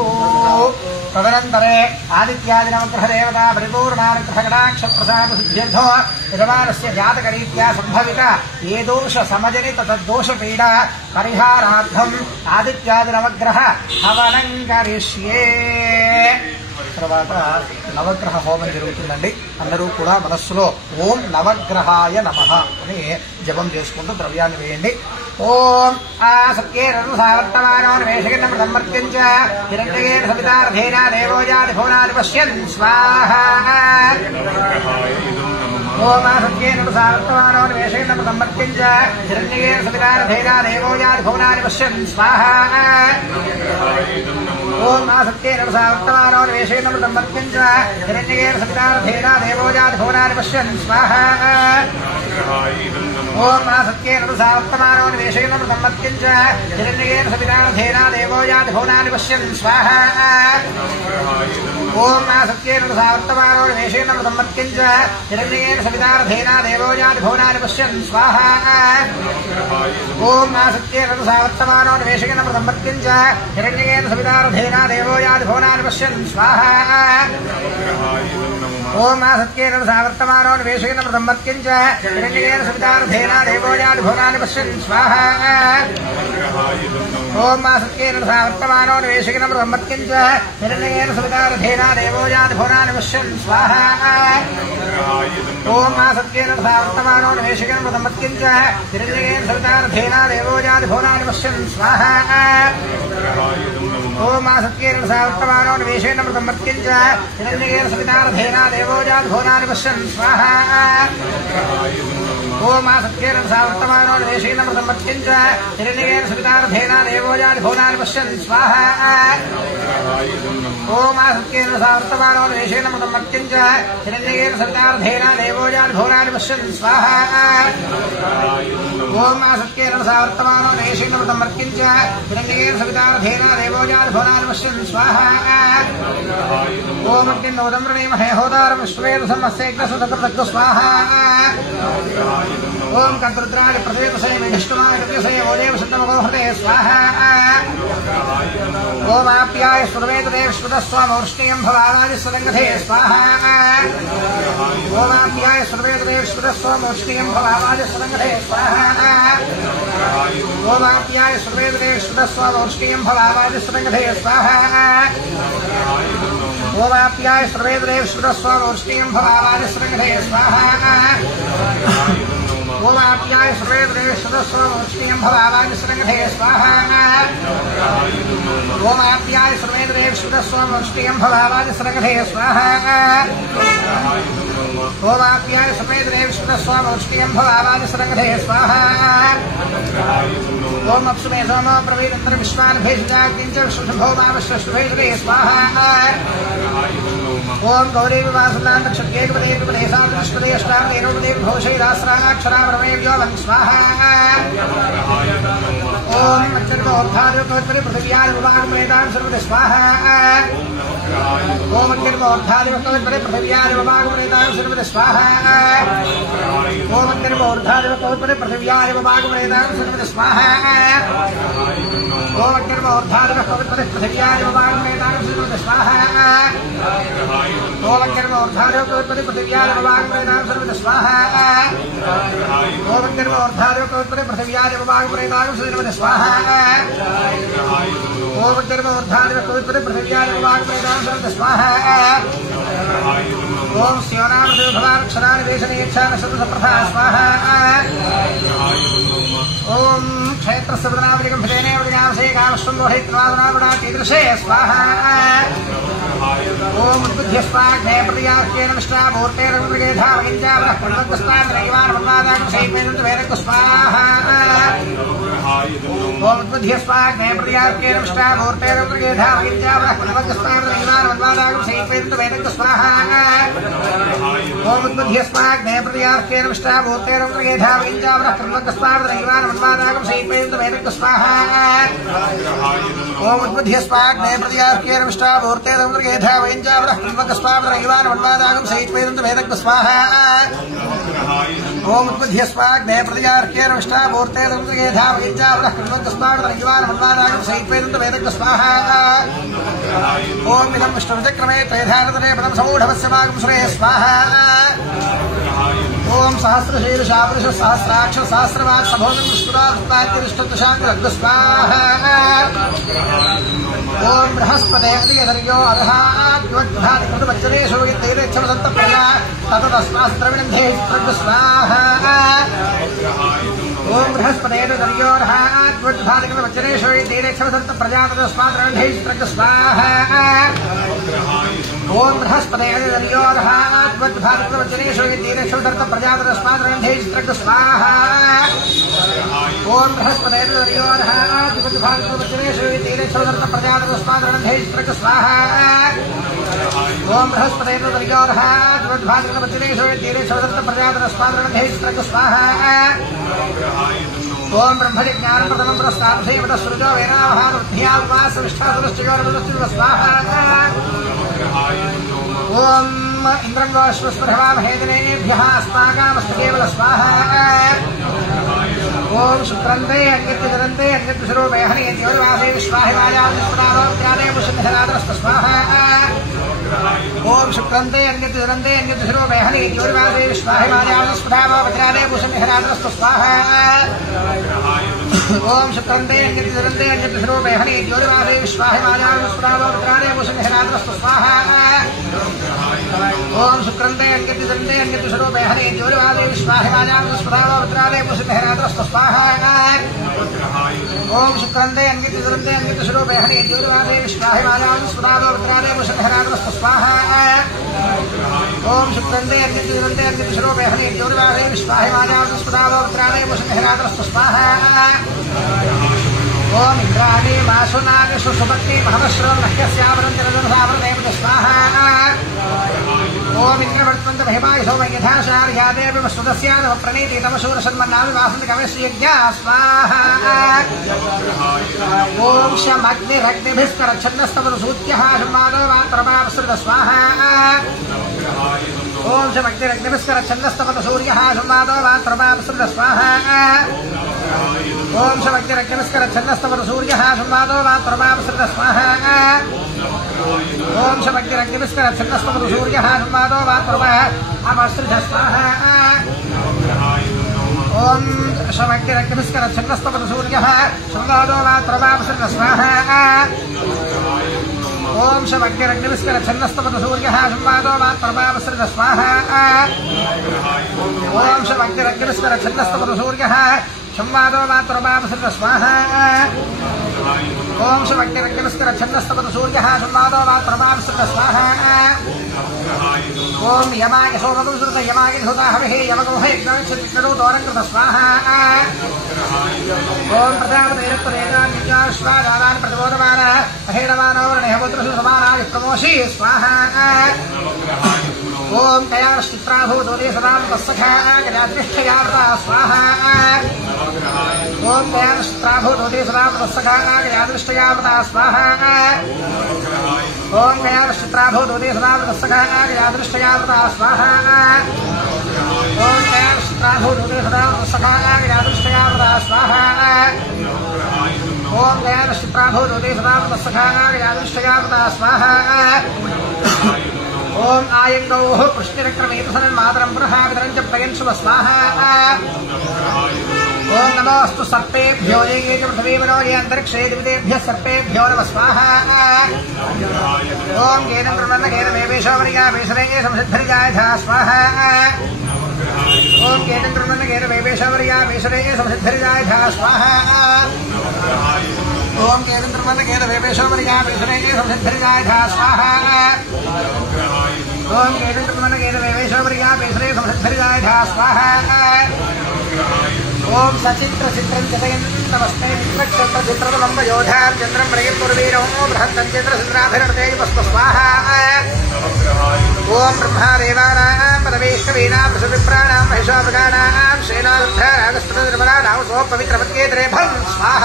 తదనంతరే ఆదిత్యాది నవగ్రహ దేవతా పరిపూర్ణానుగ్రహ గణాక్ష ప్రసాద సిద్ధ్యర్థో యజమానస్య జాతకరీత్యా సంభవిత ఏ దోష సమజనిత తద్దోష పీడ పరిహారార్థం ఆదిత్యాది నవగ్రహ హవనం కరిష్యే. తర్వాత నవగ్రహ హోమం జరుగుతుందండి. అందరూ కూడా మనస్సులో ఓం నవగ్రహాయ నమః అని జపం చేసుకుంటూ ద్రవ్యాన్ని వేయండి. ఓం ఆసత్యేరనుసావర్తమానోన్వేషకిన్న సమర్పించ హిరణ్యేన సవితార్థేన దేవోజాతి భువనాది పశ్యన్ స్వాహా. ఓం ఆసత్యేరనుసావర్తమానోన్వేషకిన్న సమర్పించ హిరణ్యేన సవితార్థేన దేవోజాతి భువనాది పశ్యన్ స్వాహా. ఓం ఆసత్యేరనుసావర్తమానోన్వేషేణ సమర్పించ హిరణ్యేన సవితార్థేన దేవోజాతి భువనాది పశ్యన్ స్వాహా. ఓం ఆసత్యేరనుసావర్తమానోన్వేషేణ సమర్పించ హిరణ్యేన సవితార్థేన దేవోజాతి భువనాది పశ్యన్ స్వాహా. ఓం ఆసత్యేరనుసావర్తమానోన్వేషేణ సమర్పించ హిరణ్యేన సవితార్థేన దేవోజాతి భువనాది పశ్యన్ స్వాహా. ఓం ఆసత్యేరనుసావర్తమానోన్వేషేణ సమర్పించ హిరణ్యేన సవితార్థేన దేవోజాతి భువనాది పశ్యన్ స్వాహా. ఓం ఆసత్యేరనుసావర్తమానోన్వేషేణ సమర్పించ హిరణ్యేన సవితార్థేన దేవోజాతి భువనాది పశ్యన్ స్వాహా. ఓం ఆసత్యేరనుసావర్తమానోన్వేషేణ సమర్పించ హిరణ్యేన సవితార్థేన దేవోజాతి భువనాది పశ్యన్ స్వాహా. ఓం ఆసత్యేరనుసావర్తమానోన్వేషేణ సమర్పించ హిరణ్యేన సవితార్థేన దేవోజాతి భువనాది పశ్యన్ స్వాహా. ఓం ఆసత్యేరనుసావర్తమానోన్వేషేణ సమర్పించ హిరణ్యేన సవితార్థేన దేవోజాతి భువనాది పశ్యన్ స్వాహా. ఓం ఆసత్యేరనుసావర్తమానోన్వేషేణ సమర్పించ హిరణ్యేన సవితార్థేన దేవోజాతి భువనాది పశ్యన్ స్వాహా. ఓం ఆసత్యేరనుసావర్తమానోన్వేషేణ సమర్పించ హిరణ్యేన సవితార్థేన దేవోజాతి భువనాది పశ్యన్ స్వాహా. ఓం ఆసత్యేరనుసావర్తమానోన్వేషేణ సమర్పించ హిరణ్యేన సవితార్థేన దేవోజాతి భువనాది పశ్యన్ స్వాహా. ఓం అగ్నిన్నోదమ్రణీమహే హోదారం విశ్వేన సమస్తేగ్రసుతకృతగ్గు స్వాహా. ఓం కర్తృద్రాణి ప్రతివేదసే విష్ణునాయ కృత్యసే ఓదేవ శుద్ధమగోహృతే స్వాహా. ఓం ఆప్యాయ సురవేదదేవ శ్రుతస్వామౌష్ణీయం భవానాది సురంగధే స్వాహా. ఓం ఆప్యాయ సురవేదదేవ శ్రుతస్వామౌష్ణీయం భవానాది సురంగధే స్వాహా. ఓం ఆప్యాయ సురవేదదేవ శ్రుతస్వామౌష్ణీయం భవానాది సురంగధే స్వాహా. ఓం ఆప్యాయ సురవేదదేవ శ్రుతస్వామౌష్ణీయం భవానాది సురంగధే స్వాహా. ఓం ఆప్యాయ సురవేదదేవ శ్రుతస్వామౌష్ణీయం భవానాది సురంగధే స్వాహా. ఓం ఆప్యాయ సురవేదదేవ శ్రుతస్వామౌష్ణీయం భవానాది సురంగధే స్వాహా. ఓం ఆప్యాయ సురవేదదేవ శ్రుతస్వామౌష్ణీయం భవానాది సురంగధే స్వాహా. ఓం అప్సుమే సోమో ప్రవీరంతర విశ్వాన్భేషజాగ్నించ విశ్వశుభోమావిశ్వశుభేషుభే స్వాహా. ఓం గౌరీ వివాసనాంతక్షేకపదేకపదేశాంతృష్పదేష్టాంగేనోపదేభోషైరాస్రాక్షరాబ్రహ్మేవ్యోలం స్వాహా. ఓం అత్యర్మోర్ధాదిపృథ్వీ పృథివ్యాదివిభాగమేతాం సర్వదే స్వాహా. ఓం అత్యర్మోర్ధాదిపృథ్వీ పృథివ్యాదివిభాగమేతాం సర్వదే స్వాహా. ఓం అత్యర్మోర్ధాదిపృథ్వీ పృథివ్యాదివిభాగమేతాం సర్వదే స్వాహా. ఓం అత్యర్మోర్ధాదిపృథ్వీ పృథివ్యాదివిభాగమేతాం సర్వదే స్వాహా. ఓం అత్యర్మోర్ధాదిపృథ్వీ పృథివ్యాదివిభాగమేతాం సర్వదే స్వాహా. ఓం అత్యర్మోర్ధాదిపృథ్వీ పృథివ్యాదివిభాగమేతాం సర్వదే స్వాహా. ఓం అత్యర్మోర్ధాదిపృథ్వీ పృథివ్యాదివిభాగమేతాం సర్వదే స్వాహా. ఓం శివనామృతభవాక్షరాన్ని దేశనేచ్ఛాన శబ్దప్రభా స్వాహా. ఓం క్షేత్రస్యనామలికం భిదేనేవడినాశే కామశ్వందోహైత్వాదనామృడాకీదృశే స్వాహా. ఓం ఉద్బుద్ధ్యస్వాగ్నే ప్రతియాఖ్యేన విష్టామూర్తేన మృగేధావగించావరః పుణ్వస్వాగ్నైవాన్ భగవాదాకృశైపేంద్ర వేదకు స్వాహా. ओम बुद्धिस्वाग्ने प्रत्यार्केण विष्टामूर्तेन प्रगेधावगिर्जावः कुलवज्रस्वामिर्वादागं सैपेन्तु वेदं स्वाहा ओम बुद्धिस्वाग्ने प्रत्यार्केण विष्टामूर्तेन प्रगेधावगिर्जावः कुलवज्रस्वामिर्वादागं सैपेन्तु वेदं स्वाहा ओम बुद्धिस्वाग्ने प्रत्यार्केण विष्टामूर्तेन प्रगेधावगिर्जावः कुलवज्रस्वामिर्वादागं सैपेन्तु वेदं स्वाहा ओम बुद्धिस्वाग्ने प्रत्यार्केण विष्टामूर्तेन प्रगेधावगिर्जावः कुलवज्रस्वामिर्वादागं सैपेन्तु वेदं स्वाहा ओम इदं विष्णुचक्रमे त्रयधारतने पदं समूढवस्य भागं श्रेय स्वाहा ओम सहस्रशीर्षा पुरुष सहस्राक्ष सहस्रवाक् सभोजं विष्णुरास्ताद्यरिष्टदशाङ्गलग्न स्वाहा ओम बृहस्पते अदियधर्यो अधाद्वद्धादिकृतवच्चनेषु यद्दैरेच्छमदत्तप्रजा ततदस्मास्त्रविणन्धे स्वाहा ओम बृहस्पते अदियधर्यो अधाद्वद्धादिकृतवच्चनेषु यद्दैरेच्छमदत्तप्रजा ततदस्मास्त्रविणन्धे स्वाहा ओम बृहस्पते अदियधर्यो अधाद्वद्धादिकृतवच्चनेषु यद्दैरेच्छमदत्तप्रजा ततदस्मास्त्रविणन्धे स्वाहा ओम बृहस्पते अदियधर्यो अधाद्वद्धादिकृतवच्चनेषु यद्दैरेच्छमदत्तप्रजा स्वाहा ओम बृहस्पते दर्योर्हाद्वद्भाद्रवचनेषु यद्दैरेच्छमदत्तप्रजातस्माद्रगन्धे स्वाहा ओम ब्रह्मज्ञानप्रदमं पुरस्ताभ्येवतसृजो वेनावहानुध्यावासविष्ठासुरश्चयोर्वदश्चैव स्वाहा ओम इन्द्रं गोश्वस्पृहवामहेदिनेभ्यः अस्माकामस्तु केवल स्वाहा ओम शुक्रन्ते अन्यद्यजनन्ते अन्यद्विषरूपेहनि यद्योर्वासे विश्वाहिवायादिस्पदावत्यादे पुष्यधरादरस्त स्वाहा ओम शुक्रन्ते अन्यद्यजनन्ते अन्यद्विषरूपेहनि यद्योर्वासे विश्वाहिवायादिस्पदावत्यादे पुष्यधरादरस्त स्वाहा ओम शुक्रन्ते अन्यद्यजनन्ते अन्यद्विषरूपेहनि यद्योर्वासे विश्वाहिवायादिस्पदावत्यादे पुष्यधरादरस्त स्वाहा ओम शुक्रन्ते अन्यद्यजनन्ते अन्यद्विषरूपेहनि यद्योर्वासे विश्वाहिवायादिस्पदावत्यादे पुष्यधरादरस्त स्वाहा ओम शुक्रन्ते अन्यद्यजनन्ते अन्यद्विषरूपेहनि यद्योर्वासे विश्वाहिवायादिस्पदावत्यादे पुष्यधरादरस्त स्वाहा ओम शुक्रन्ते अन्यद्यजनन्ते अन्यद्विषरूपेहनि यद्योर्वासे विश्वाहिवायादिस्पदावत्यादे पुष्यधरादरस्त स्वाहा ओम इंद्राणि मासुनादिषु सुभक्ति महमश्रवणह्यस्यावरन्तिरजनसावरणेव स्वाहा ओम इंद्रवर्तन्त महिमाय सोम यथाशार्यादेव सुदस्यादव प्रणीति तमशूरसन्मन्नामि वासन्ति कवयस्यज्ञा स्वाहा ओम शमग्निरग्निभिस्करच्छन्दस्तवसूत्यः संवादोवात्रमावसृत स्वाहा ओम शमग्निरग्निभिस्करच्छन्दस्तवसूर्यः संवादोवात्रमावसृत स्वाहा ओम शमग्निरग्निभिस्करच्छन्दस्तवसूर्यः संवादोवात्रमावसृत स्वाहा ओम शमग्निरग्निभिस्करच्छन्दस्तवसूर्यः संवादोवात्रमावसृत स्वाहा ओम शमग्निरग्निभिस्करच्छन्दस्तवसूर्यः संवादोवात्रमावसृत स्वाहा ओम शमग्निरग्निभिस्करच्छन्दस्तवसूर्यः संवादोवात्रमावसृत स्वाहा ओम शमग्निरग्निभिस्करच्छन्दस्तवसूर्यः संवादोवात्रमावसृत स्वाहा ओम शमग्निरग्निभिस्करच्छन्दस्तवसूर्यः संवादोवात्रमावसृत स्वाहा ओम यमाय सोमगुंसृत यमाय धूताहविहे यमगोहयज्ञोतोरङ्कृत स्वाहा ओम प्रजापतिरत्तरेणान्यश्वादान् प्रतिबोधमान अहेणमानो वर्णेहपुत्रसु समानाय प्रमोषि स्वाहा ओम कयाश्चित्राभूतोदे सदां तस्सखा गजातिष्ठयावता स्वाहा ओम कयाश्चित्राभूतोदे सदां तस्सखा गजातिष्ठयावता स्वाहा ओम कयाश्चित्राभूतोदे सदां तस्सखा गजातिष्ठयावता स्वाहा ओम कयाश्चित्राभूतोदे सदां तस्सखा गजातिष्ठयावता स्वाहा ओम कयाश्चित्राभूतोदे सदां तस्सखा गजातिष्ठयावता स्वाहा ओम आयंगौः पुष्टिरक्रमेतसन्मातरं पुनः वितरं च प्रयन्सुव स्वाहा ओम नमोऽस्तु सर्पेभ्यो ये च पृथिवीवनो ये अन्तरिक्षे दिवितेभ्यः सर्पेभ्यो नमः स्वाहा ओम येन ब्रह्मन् येन वेवेशोवर्या वेशरेये संसिद्धिर्यायथा स्वाहा ओम येन ब्रह्मन् येन वेवेशोवर्या वेशरेये संसिद्धिर्यायथा स्वाहा ओम येन ब्रह्मन् येन वेवेशोवर्या वेशरेये संसिद्धिर्यायथा स्वाहा ओम येन ब्रह्मन् येन वेवेशोवर्या वेशरेये संसिद्धिर्यायथा स्वाहा ఓం సచిత్ర చిత్రం చతయం నమస్తే విశ్వక్షేత్ర చిత్రదలంబ యోధాం చంద్రం రయం పురవీరో బృహత్తం చంద్ర చంద్రాభిరతే పుష్ప స్వాహ ఓం బ్రహ్మాదేవానాం పదవేష్టవీనాం పృషవిప్రాణాం మహిషామృగాణాం శ్రేనాగస్పతిర్మలానాం సో పవిత్రవత్యేతరే భం స్వాహ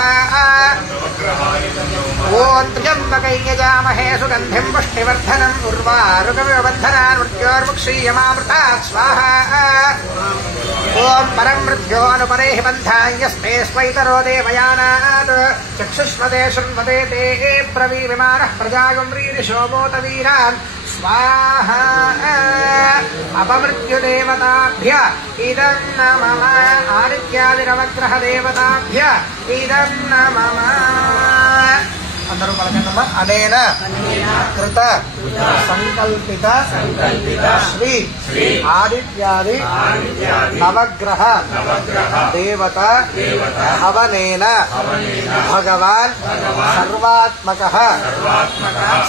ఓం త్ర్యంబకైర్యజామహే సుగంధిం పుష్టివర్ధనం ఉర్వారుకమివ బంధనాన్ మృత్యోర్ముక్షీయమామృతాత్ స్వాహ ఓం పరం మృత్యోనుపరేహి బంధాన్యస్తే స్వైతరో దేవయానాత్ చక్షుష్మదే శృణ్వదే తే బ్రవీమిమానః ప్రజాగుంవ్రీరి శోభోత వీరాన్ స్వాహ అపమృత్యుదేవతాభ్య ఇదం నమః ఆదిత్యాదినవగ్రహ దేవతాభ్య ఇదం నమః అందరూ పలకండమ్మా అనేన కృత సంకల్పిత శ్రీ ఆదిత్యాది నవగ్రహ దేవత హవనేన భగవాన్ సర్వాత్మకః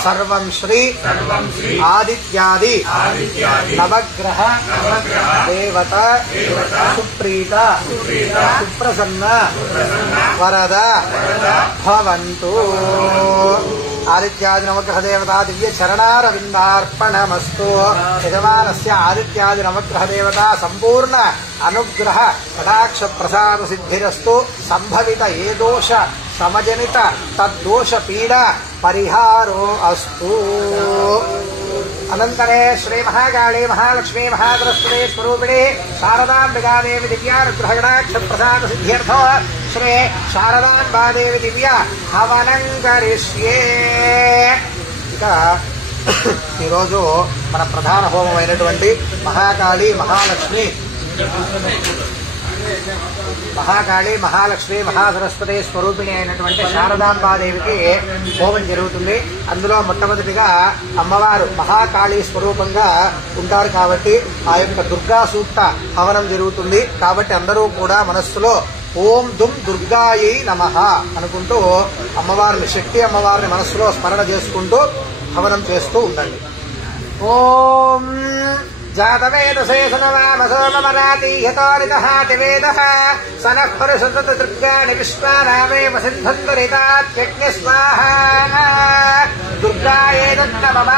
సర్వం శ్రీ ఆదిత్యాది నవగ్రహ దేవత సుప్రీత సుప్రసన్న వరద భవంతు ఆదిత్యాది నవగ్రహ దేవతా దివ్య చరణారవిందార్పణమస్తు యజమానస్య ఆదిత్యాది నవగ్రహ దేవతా సంపూర్ణ అనుగ్రహ కటాక్ష ప్రసాద సిద్ధిరస్తు సంభవిత ఏ దోష సమజనిత తద్దోష పీడ పరిహారో అస్తు అనంతరే శ్రీ మహాకాళీ మహాలక్ష్మీ మహాసరస్వతి స్వరూపిణి శారదాంబికాదేవి దివ్యానుగ్రహగణాక్ష ప్రసాద సిద్ధ్యర్థో శ్రీ శారదాంబాదేవి దివ్య హవనం కరిష్యే. ఇక ఈరోజు మన ప్రధాన హోమం అయినటువంటి మహాకాళీ మహాలక్ష్మి మహాసరస్వతి స్వరూపిణి అయినటువంటి శారదాంబాదేవికి హోమం జరుగుతుంది. అందులో మొట్టమొదటిగా అమ్మవారు మహాకాళీ స్వరూపంగా ఉంటారు కాబట్టి ఆ యొక్క దుర్గా సూక్త హవనం జరుగుతుంది. కాబట్టి అందరూ కూడా మనస్సులో ఓం దుమ్ దుర్గాయై నమః అనుకుంటూ అమ్మవారిని శక్తి అమ్మవారిని మనస్సులో స్మరణ చేసుకుంటూ హవనం చేస్తూ ఉండండి. ఓం జాతవేదసే సనవామసోమరాతీయతోరితహాతివేదః సనః పురుషత్ దుర్గాణి విశ్వానామేవ సింధురితాత్యజ్ఞ స్వాహా దుర్గాయేదన్నమమ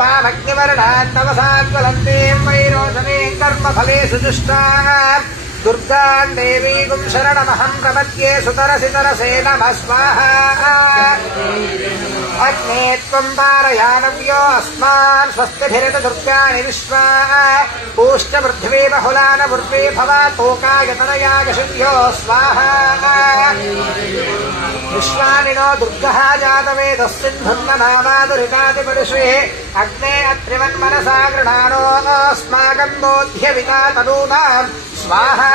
తామగ్నివర్ణాత్తవసాజ్వలంతీం వైరోచనీం కర్మఫలేషు దుష్టాం దుర్గాం దేవీగుం శరణమహం ప్రపద్యే సుతరసితరసే నమః స్వాహా అగ్నే త్వం పారయానవ్యో అస్మాన్ స్వస్తిభిరత దుర్గాణి విశ్వా పూష్ట పృథ్వీ బహుళాన పృథ్వీ భవాతోకాయతనయాగశిభ్యో స్వాహా విశ్వానినో దుర్గః జాతవేదస్సింధున్ననామాదురితాతిపడుషే అగ్నే అత్రివన్మనసా గృహాణో అస్మాకం బోధ్యవితా తనూనాం స్వాహా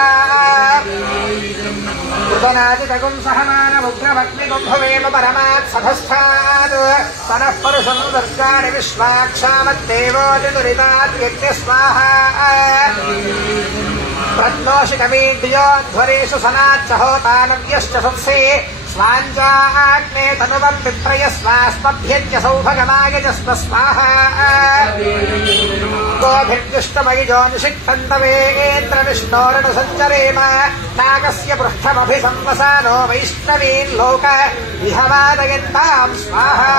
కృతనాజితగుం సహమానముగ్రమగ్నిగుంభవేమ పరమాత్ సభస్థాత్ సనః పరుషం దుర్గాణి విశ్వాక్షామద్దేవోదిదురితాద్యజ్ఞ స్వాహా ప్రత్నోషికమీడ్యోధ్వరేషు సనాచ్చహోతానవ్యశ్చ సత్సే స్వాంజాగ్నే తనువం విప్రయస్వాస్మభ్యంచ సౌభగమాయజస్వ స్వాహా గోభిర్దుష్టమయుజో నిషిక్తంతవేంద్ర విష్ణోరను సంచరేమ నాగస్య పృష్ఠమభిసంవసానో వైష్ణవీన్ లోక విహవాదయంతాం స్వాహా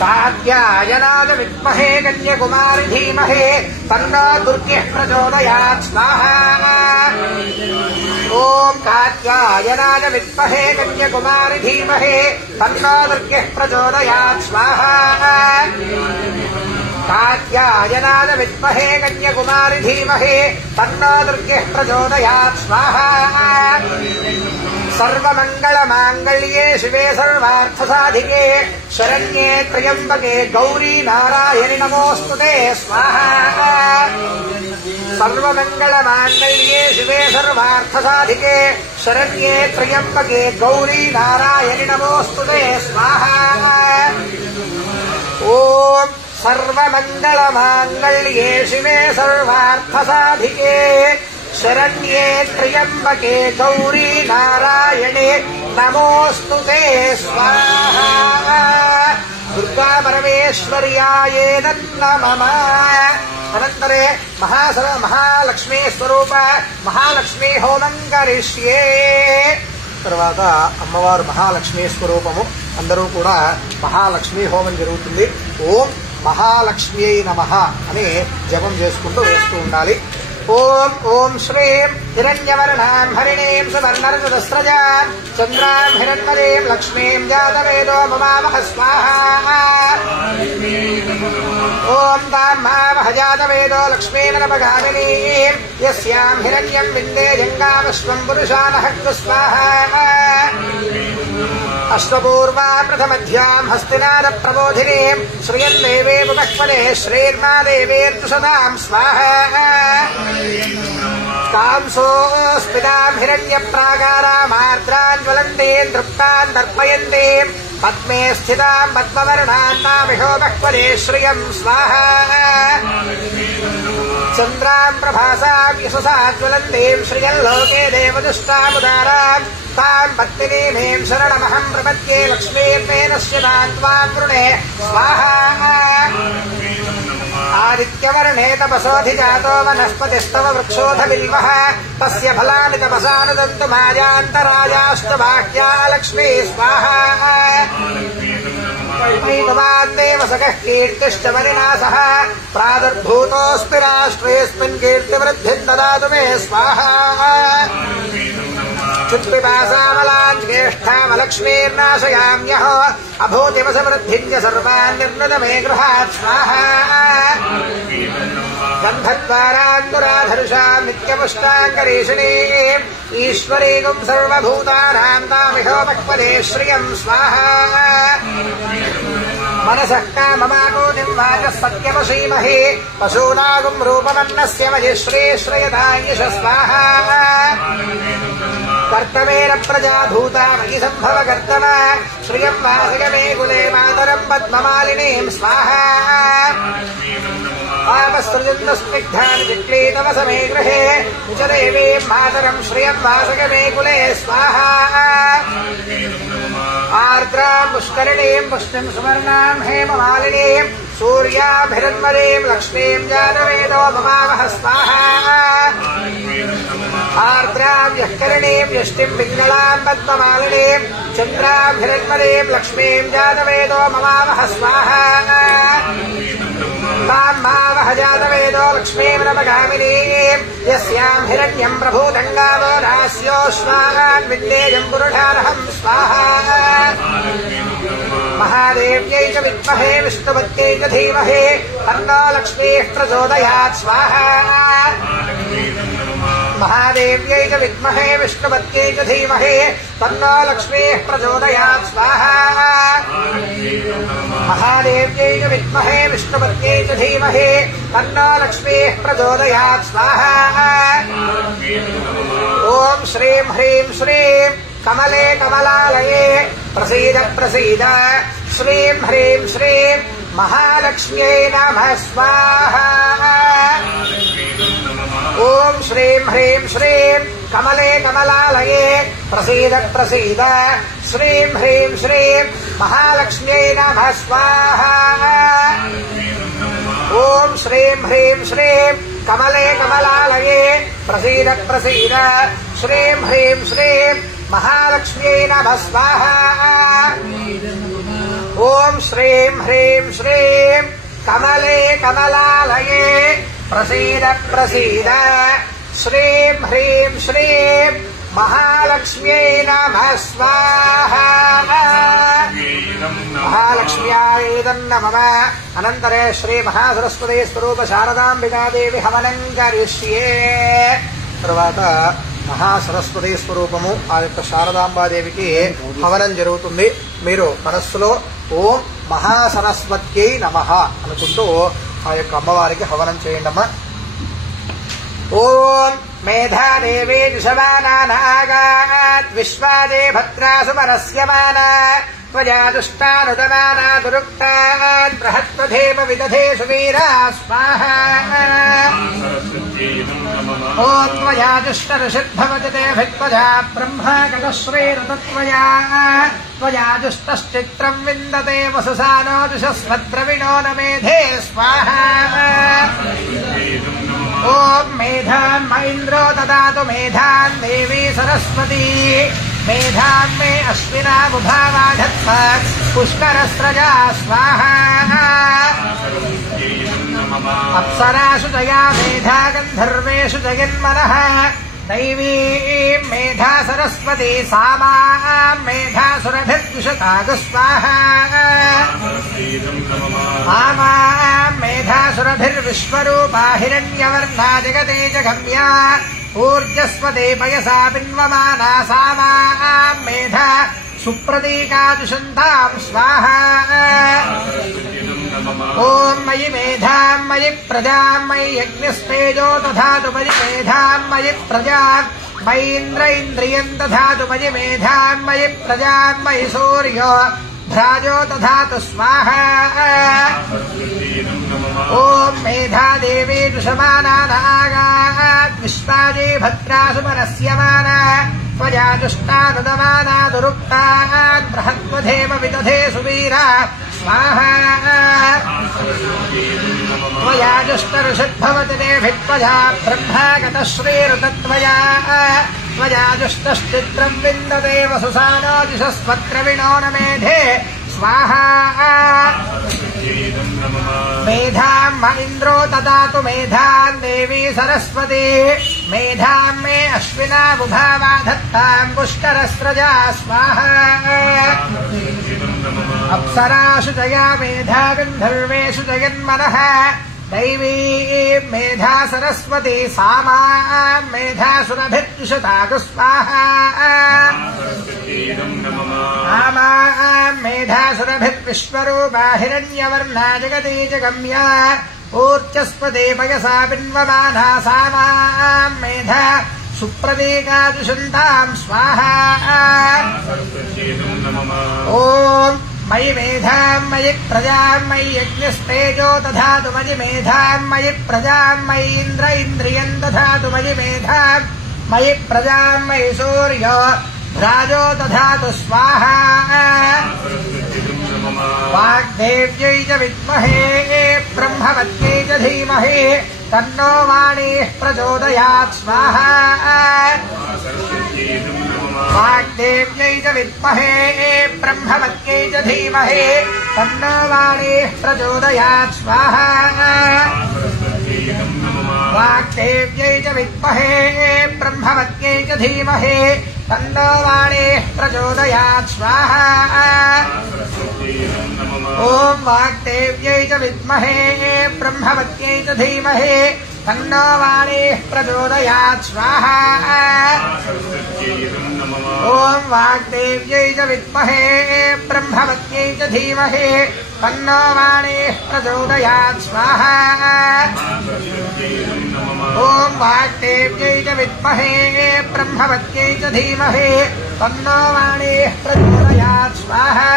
కాత్యాయనాయ విద్మహే కన్యకుమారి ధీమహే తన్నో దుర్గః ప్రచోదయాత్ స్వాహా ఓం కాత్యాయనాయ విద్మహే కన్యకుమారి ధీమహే తన్నో దుర్గః ప్రచోదయాత్ స్వాహా కాత్యాయనాయ విద్మహే కన్యకుమారి ధీమహే తన్నో దుర్గః ప్రచోదయాత్ స్వాహా సర్వమంగళమాంగళ్యే శివే సర్వార్థసాధికే శరణ్యే త్ర్యంబకే గౌరీ నారాయణి నమోస్తుతే స్వాహా సర్వమంగళమాంగళ్యే శివే సర్వార్థసాధికే శరణ్యే త్ర్యంబకే గౌరీ నారాయణి నమోస్తుతే స్వాహా ఓం సర్వమంగళమాంగళ్యే శివే సర్వార్థసాధికే శరణ్యే త్ర్యంబకే గౌరీ నారాయణే నమోస్తుతే స్వాహా దుర్గా పరమేశ్వర్యాయే నమః అనంతరే మహాలక్ష్మీ స్వరూప మహాలక్ష్మీ హోమం కరిష్యే. తర్వాత అమ్మవారు మహాలక్ష్మీ స్వరూపము. అందరూ కూడా మహాలక్ష్మీ హోమం జరుగుతుంది. ఓం మహాలక్ష్మీ నమః అని జపం చేసుకుంటూ వేస్తూ ఉండాలి. ఓం ఓం శ్రీం హిరణ్యవర్ణాం హరిణీం సువర్ణరజతస్రజాం చంద్రాం హిరణ్మరీం లక్ష్మీం జాతవేదో మమావహ స్వాహా. ఓం తాం మావహ జాతవేదో లక్ష్మీనరపగామినీం యస్యాం హిరణ్యం విందే జంగామశ్వం పురుషానహక్తు స్వాహా. అశ్వపూర్వా ప్రథమధ్యాం హస్తినాద ప్రబోధినీం శ్రియం దేవే పుపక్పదే శ్రీర్మా దేవేర్తుషదాం స్వాహా. కాంసోస్మితాం హిరణ్య ప్రాకారామార్ద్రాన్ జ్వలంతీం తృప్తాన్ దర్పయంతీం పద్మే స్థితాం పద్మవర్ణాన్ తామిహోపక్పదే శ్రియం స్వాహా. చంద్రాం ప్రభాసాం యశసా జ్వలంతీం శ్రియం లోకే దేవదుష్టాముదారాం తాం పత్నినీమేం శరణమహం ప్రపద్యే లక్ష్మీర్మేనశ్యతాం త్వాం వృణే స్వాహా. ఆదిత్యవర్ణే తపసోధిజాతో వనస్పతిస్తవ వృక్షోధ బిల్వః తస్య ఫలాని తపసానుదంతు మాయాంతరాయాశ్చ బాహ్యా లక్ష్మీ స్వాహా. దేవసగః కీర్తిశ్చ మరినాసః ప్రాదుర్భూతోऽస్మి రాష్ట్రేऽస్మిన్ కీర్తివృద్ధిం దదాతు మే స్వాహా. చుత్పిపాసామలాజ్యేష్ఠామలక్ష్మీర్నాశయామ్యహో అభూతిమసమృద్ధిం చ సర్వాన్ నిర్ణుత మే గృహాత్ స్వాహా. గంధద్వారాన్నురాధరుషాం నిత్యపుష్టాంకరీషిణీం ఈశ్వరీగుం సర్వభూతానాం తామిహోపక్పదే శ్రియం స్వాహా. మనసః కామమాకూతిం వాచः సత్యమసీమహి పశూనాగుం రూపమన్నస్య మయి శ్రీశ్రయతాయుష స్వాహా. కర్తమేన ప్రజాభూతా మయి సంభవ కర్తమ శ్రియం వాసగ మే కులే మాతరం పద్మమాలినీం స్వాహా. ఆపసృజంత స్నిగ్ధాని చిక్లీతమస మే గృహే నిజదేవీం మాతరం శ్రియం వాసగ మే కులే స్వాహా. ఆర్ద్రాం పుష్కరిణీం పుష్టిం సువర్ణాం హేమమాలినీం సూర్యాభిరన్మరీం లక్ష్మీం జాతవేదో మమావహ స్వాహా. ఆర్ద్రాం యఃకరిణీం యష్టిం పింగళాం పద్మమాలినీం చంద్రాభిరన్మరీం లక్ష్మీం జాతవేదో మమావహ స్వాహా. తాం మావహ జాతవేదో లక్ష్మీం నమగామినీం యస్యాం హిరణ్యం ప్రభూతం గావో రాస్యోశ్వాన్ విద్యేయం పురుషారహం స్వాహా. మహాదేవ్యై చ విద్మహే విష్ణుపత్యై చ ధీమహి తన్నో లక్ష్మీః ప్రచోదయాత్ స్వాహా. మహాదేవ్యై చ విద్మహే విష్ణుపత్యై చ ధీమహి తన్నో లక్ష్మీః ప్రచోదయాత్ స్వాహా. మహాదేవ్యై చ విద్మహే విష్ణుపత్యై చ ధీమహి తన్నో లక్ష్మీః ప్రచోదయాత్ స్వాహా. ఓం శ్రీం హ్రీం శ్రీం కమలే కమలాలయే ప్రసీద ప్రసీద శ్రీం హ్రీం శ్రీం మహాలక్ష్మ్యై నమః స్వాహా. ఓం శ్రీం హ్రీం శ్రీం కమలే కమలాలయే ప్రసీద ప్రసీద శ్రీం హ్రీం శ్రీం మహాలక్ష్మ్యై నమః స్వాహా. ఓం శ్రీం హ్రీం శ్రీం కమలే కమలాలయే ప్రసీద ప్రసీద శ్రీం హ్రీం శ్రీం మహాలక్ష్మ్యై నమః స్వాహా. ఓం శ్రీం హ్రీం శ్రీం కమలే కమలాలయే ప్రసీద ప్రసీద శ్రీం హ్రీం శ్రీం మహాలక్ష్మ్యై నమః స్వాహా. మహాలక్ష్మ్యాయేదం నమః. అనంతరే శ్రీ మహాసరస్వతీ స్వరూప శారదాంబికాదేవి హవనం కరిష్యే. తర్వాత మహాసరస్వతీ స్వరూపము ఆ యొక్క శారదాంబాదేవికి హవనం జరుగుతుంది. మీరు మనస్సులో ఓం మహాసరస్వత్యై నమః అనుకుంటూ ఆ యొక్క అమ్మవారికి హవనం చేయండి అమ్మా. ఓం మేధాదేవీ దిశమానానాగాత్ విశ్వాదే భద్రాసు పరస్యమాన త్వయా దుష్టానుదమానా దురుక్తాన్ బృహత్వధేమ విదధేషు వీరా స్వాహా. ఓం త్వయా దుష్టరుషిద్భవతి తే భిత్వజా బ్రహ్మాగతశ్రీరతత్వయా त्वयाजुष्टश्चित्रम् विन्दते वसुसानोजुषस्वद्रविणो न मेधे स्वाहा ॐ मेधाम् इन्द्रो ददातु मेधाम् देवी सरस्वती मेधाम् मे अश्विना बुभावाधत्त पुष्करस्रजा स्वाहा अप्सरासु जया मेधा गन्धर्वेषु जयन्मनः दैवी मेधा सरस्वती सामाम् मेधा सुरभिर्जुषतागु स्वाहा आमाम् मेधा सुरभिर्विश्वरूपा हिरण्यवर्णा जगते जगम्या ऊर्जस्वते पयसा पिन्वमाना सामाम् मेधा सुप्रतीकादुषन्ताम् स्वाहा ॐ मयि मेधाम् मयि प्रजाम् मयि यज्ञस्तेजो दधातु मयि मेधाम् मयि प्रजाम् मयि इन्द्र इन्द्रियम् दधातु मयि मेधाम् मयि प्रजाम् मयि सूर्यो भ्राजो दधातु स्वाहा ॐ मेधा देवी दुषमाना नागात् विश्वाजे भद्रासु मनस्यमाना त्वयाजुष्टानुदमाना दुरुक्तान् बृहत्वधेम विदधे सुवीरा स्वाहा त्वयाजुष्टऋषद्भवति देभित्वया ब्रह्मागतः श्रीरुतत्वया त्वयाजुष्टश्चित्रम् विन्दते वसुसानोजुषस्वद्रविणो न मेधे स्वाहा मेधाम् इन्द्रो ददातु मेधाम् देवी सरस्वती मेधाम् मे अश्विना बुभावाधत्ताम् पुष्करस्रजा स्वाहा अप्सरासु जया मेधा गन्धर्वेषु जयन्मनः दैवी मेधा सरस्वती सामाम् मेधा सुरभिर्जुषतागु स्वाहा आमाम् मेधा सुरभिर्विश्वरूपा हिरण्यवर्णा जगती जगम्या ऊर्जस्वते पयसा पिन्वमाना सामाम् मेधा सुप्रतीकादुषन्ताम् स्वाहा ॐ मयि मेधाम् मयि प्रजाम् मयि यज्ञस्तेजो दधातु मयि मेधाम् मयि प्रजाम् मयि इन्द्र इन्द्रियम् दधातु मयि मेधाम् मयि प्रजाम् मयि सूर्यो भ्राजो दधातु स्वाहा वाग्देव्यै च विद्महे ब्रह्मवत्यै च धीमहि तन्नो वाणीः प्रचोदयात् स्वाहा वाग्देव्यै च विद्महे ब्रह्मवत्यै च धीमहि तन्नो वाणीः प्रचोदयात् स्वाहा वाग्देव्यै च विद्महे ब्रह्मवत्यै च धीमहि तन्नो वाणीः प्रचोदयात् स्वाहा ॐ वाग्देव्यै च विद्महे ब्रह्मवत्यै च धीमहि तन्नो वाणीः प्रचोदयात् स्वाहा ॐ वाग्देव्यै च विद्महे ब्रह्मवत्यै च धीमहि तन्नो वाणीः प्रचोदयात् स्वाहा ॐ वाग्देव्यै च विद्महे ब्रह्मवत्यै च धीमहि तन्नो वाणीः प्रचोदयात् स्वाहा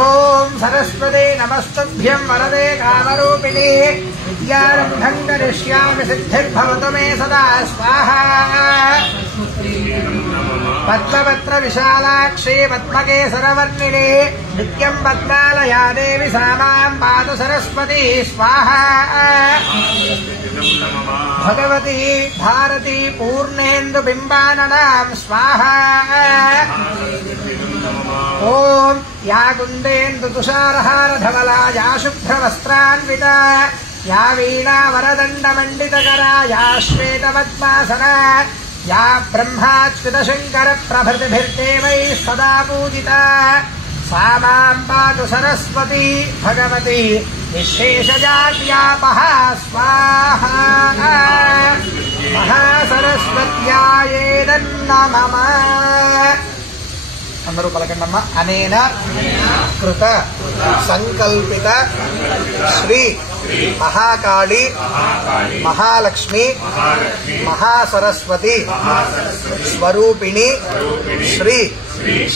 ॐ सरस्वती नमस्तुभ्यं वरदे कामरूपिणे विद्यारम्भं करिष्यामि सिद्धिर्भवतु मे सदा स्वाहा पद्मपत्र विशालाक्षी पद्मकेसरवर्णिनी नित्यं पद्मालया देवी सा मां पातु सरस्वती स्वाहा भगवती भारती पूर्णेन्दुबिम्बाननां स्वाहा ॐ या कुन्देन्दुतुषारहारधवला या शुभ्रवस्त्रान्विता या वीणावरदण्डमण्डितकरा या श्वेतपद्मासना या ब्रह्माच्युतशङ्करप्रभृतिभिर्देवैः सदा पूजिता सा मां पातु सरस्वती भगवती निःशेषजाड्यापहा स्वाहा महासरस्वत्यायेदन्नमः అందరూ పలకండమ్మ అనేన కృత సంకల్పిత శ్రీ మహాకాళి మహాలక్ష్మి మహాసరస్వతి స్వరూపిణి శ్రీ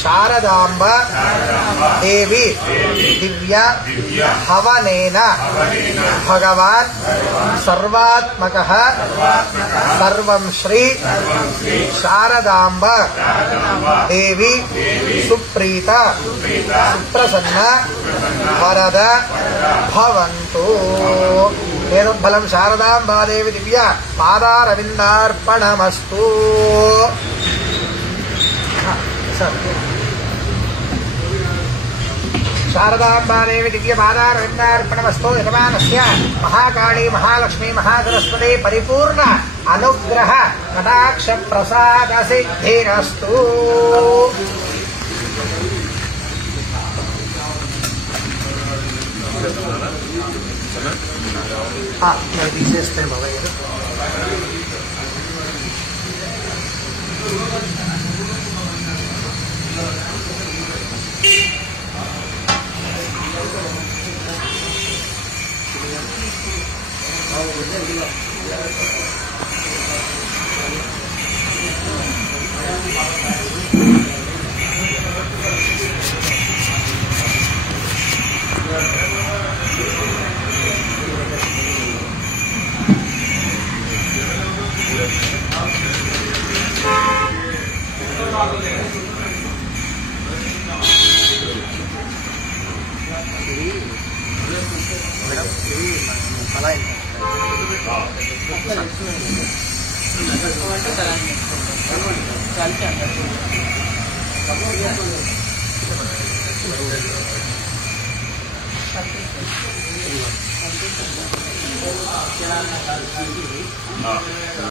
శారదాంబ దేవి దివ్య హవనేన భగవాన్ సర్వాత్మకః సర్వం శ్రీ శారదాంబ దేవి సుప్రీత సుప్రసన్న వరద భవంతు. వేదోద్బలం శారదాంబాదేవి దివ్య పాదారవిందార్పణమస్తు. శారదాంబాదేవి దివ్య పాదారవిందార్పణమస్తు. యజమానస్య మహాకాళీ మహాలక్ష్మీ మహాసరస్వతి పరిపూర్ణ అనుగ్రహ కటాక్ష ప్రసాద సిద్ధిరస్తు. తీసేస్తే బాబాయ్ అలా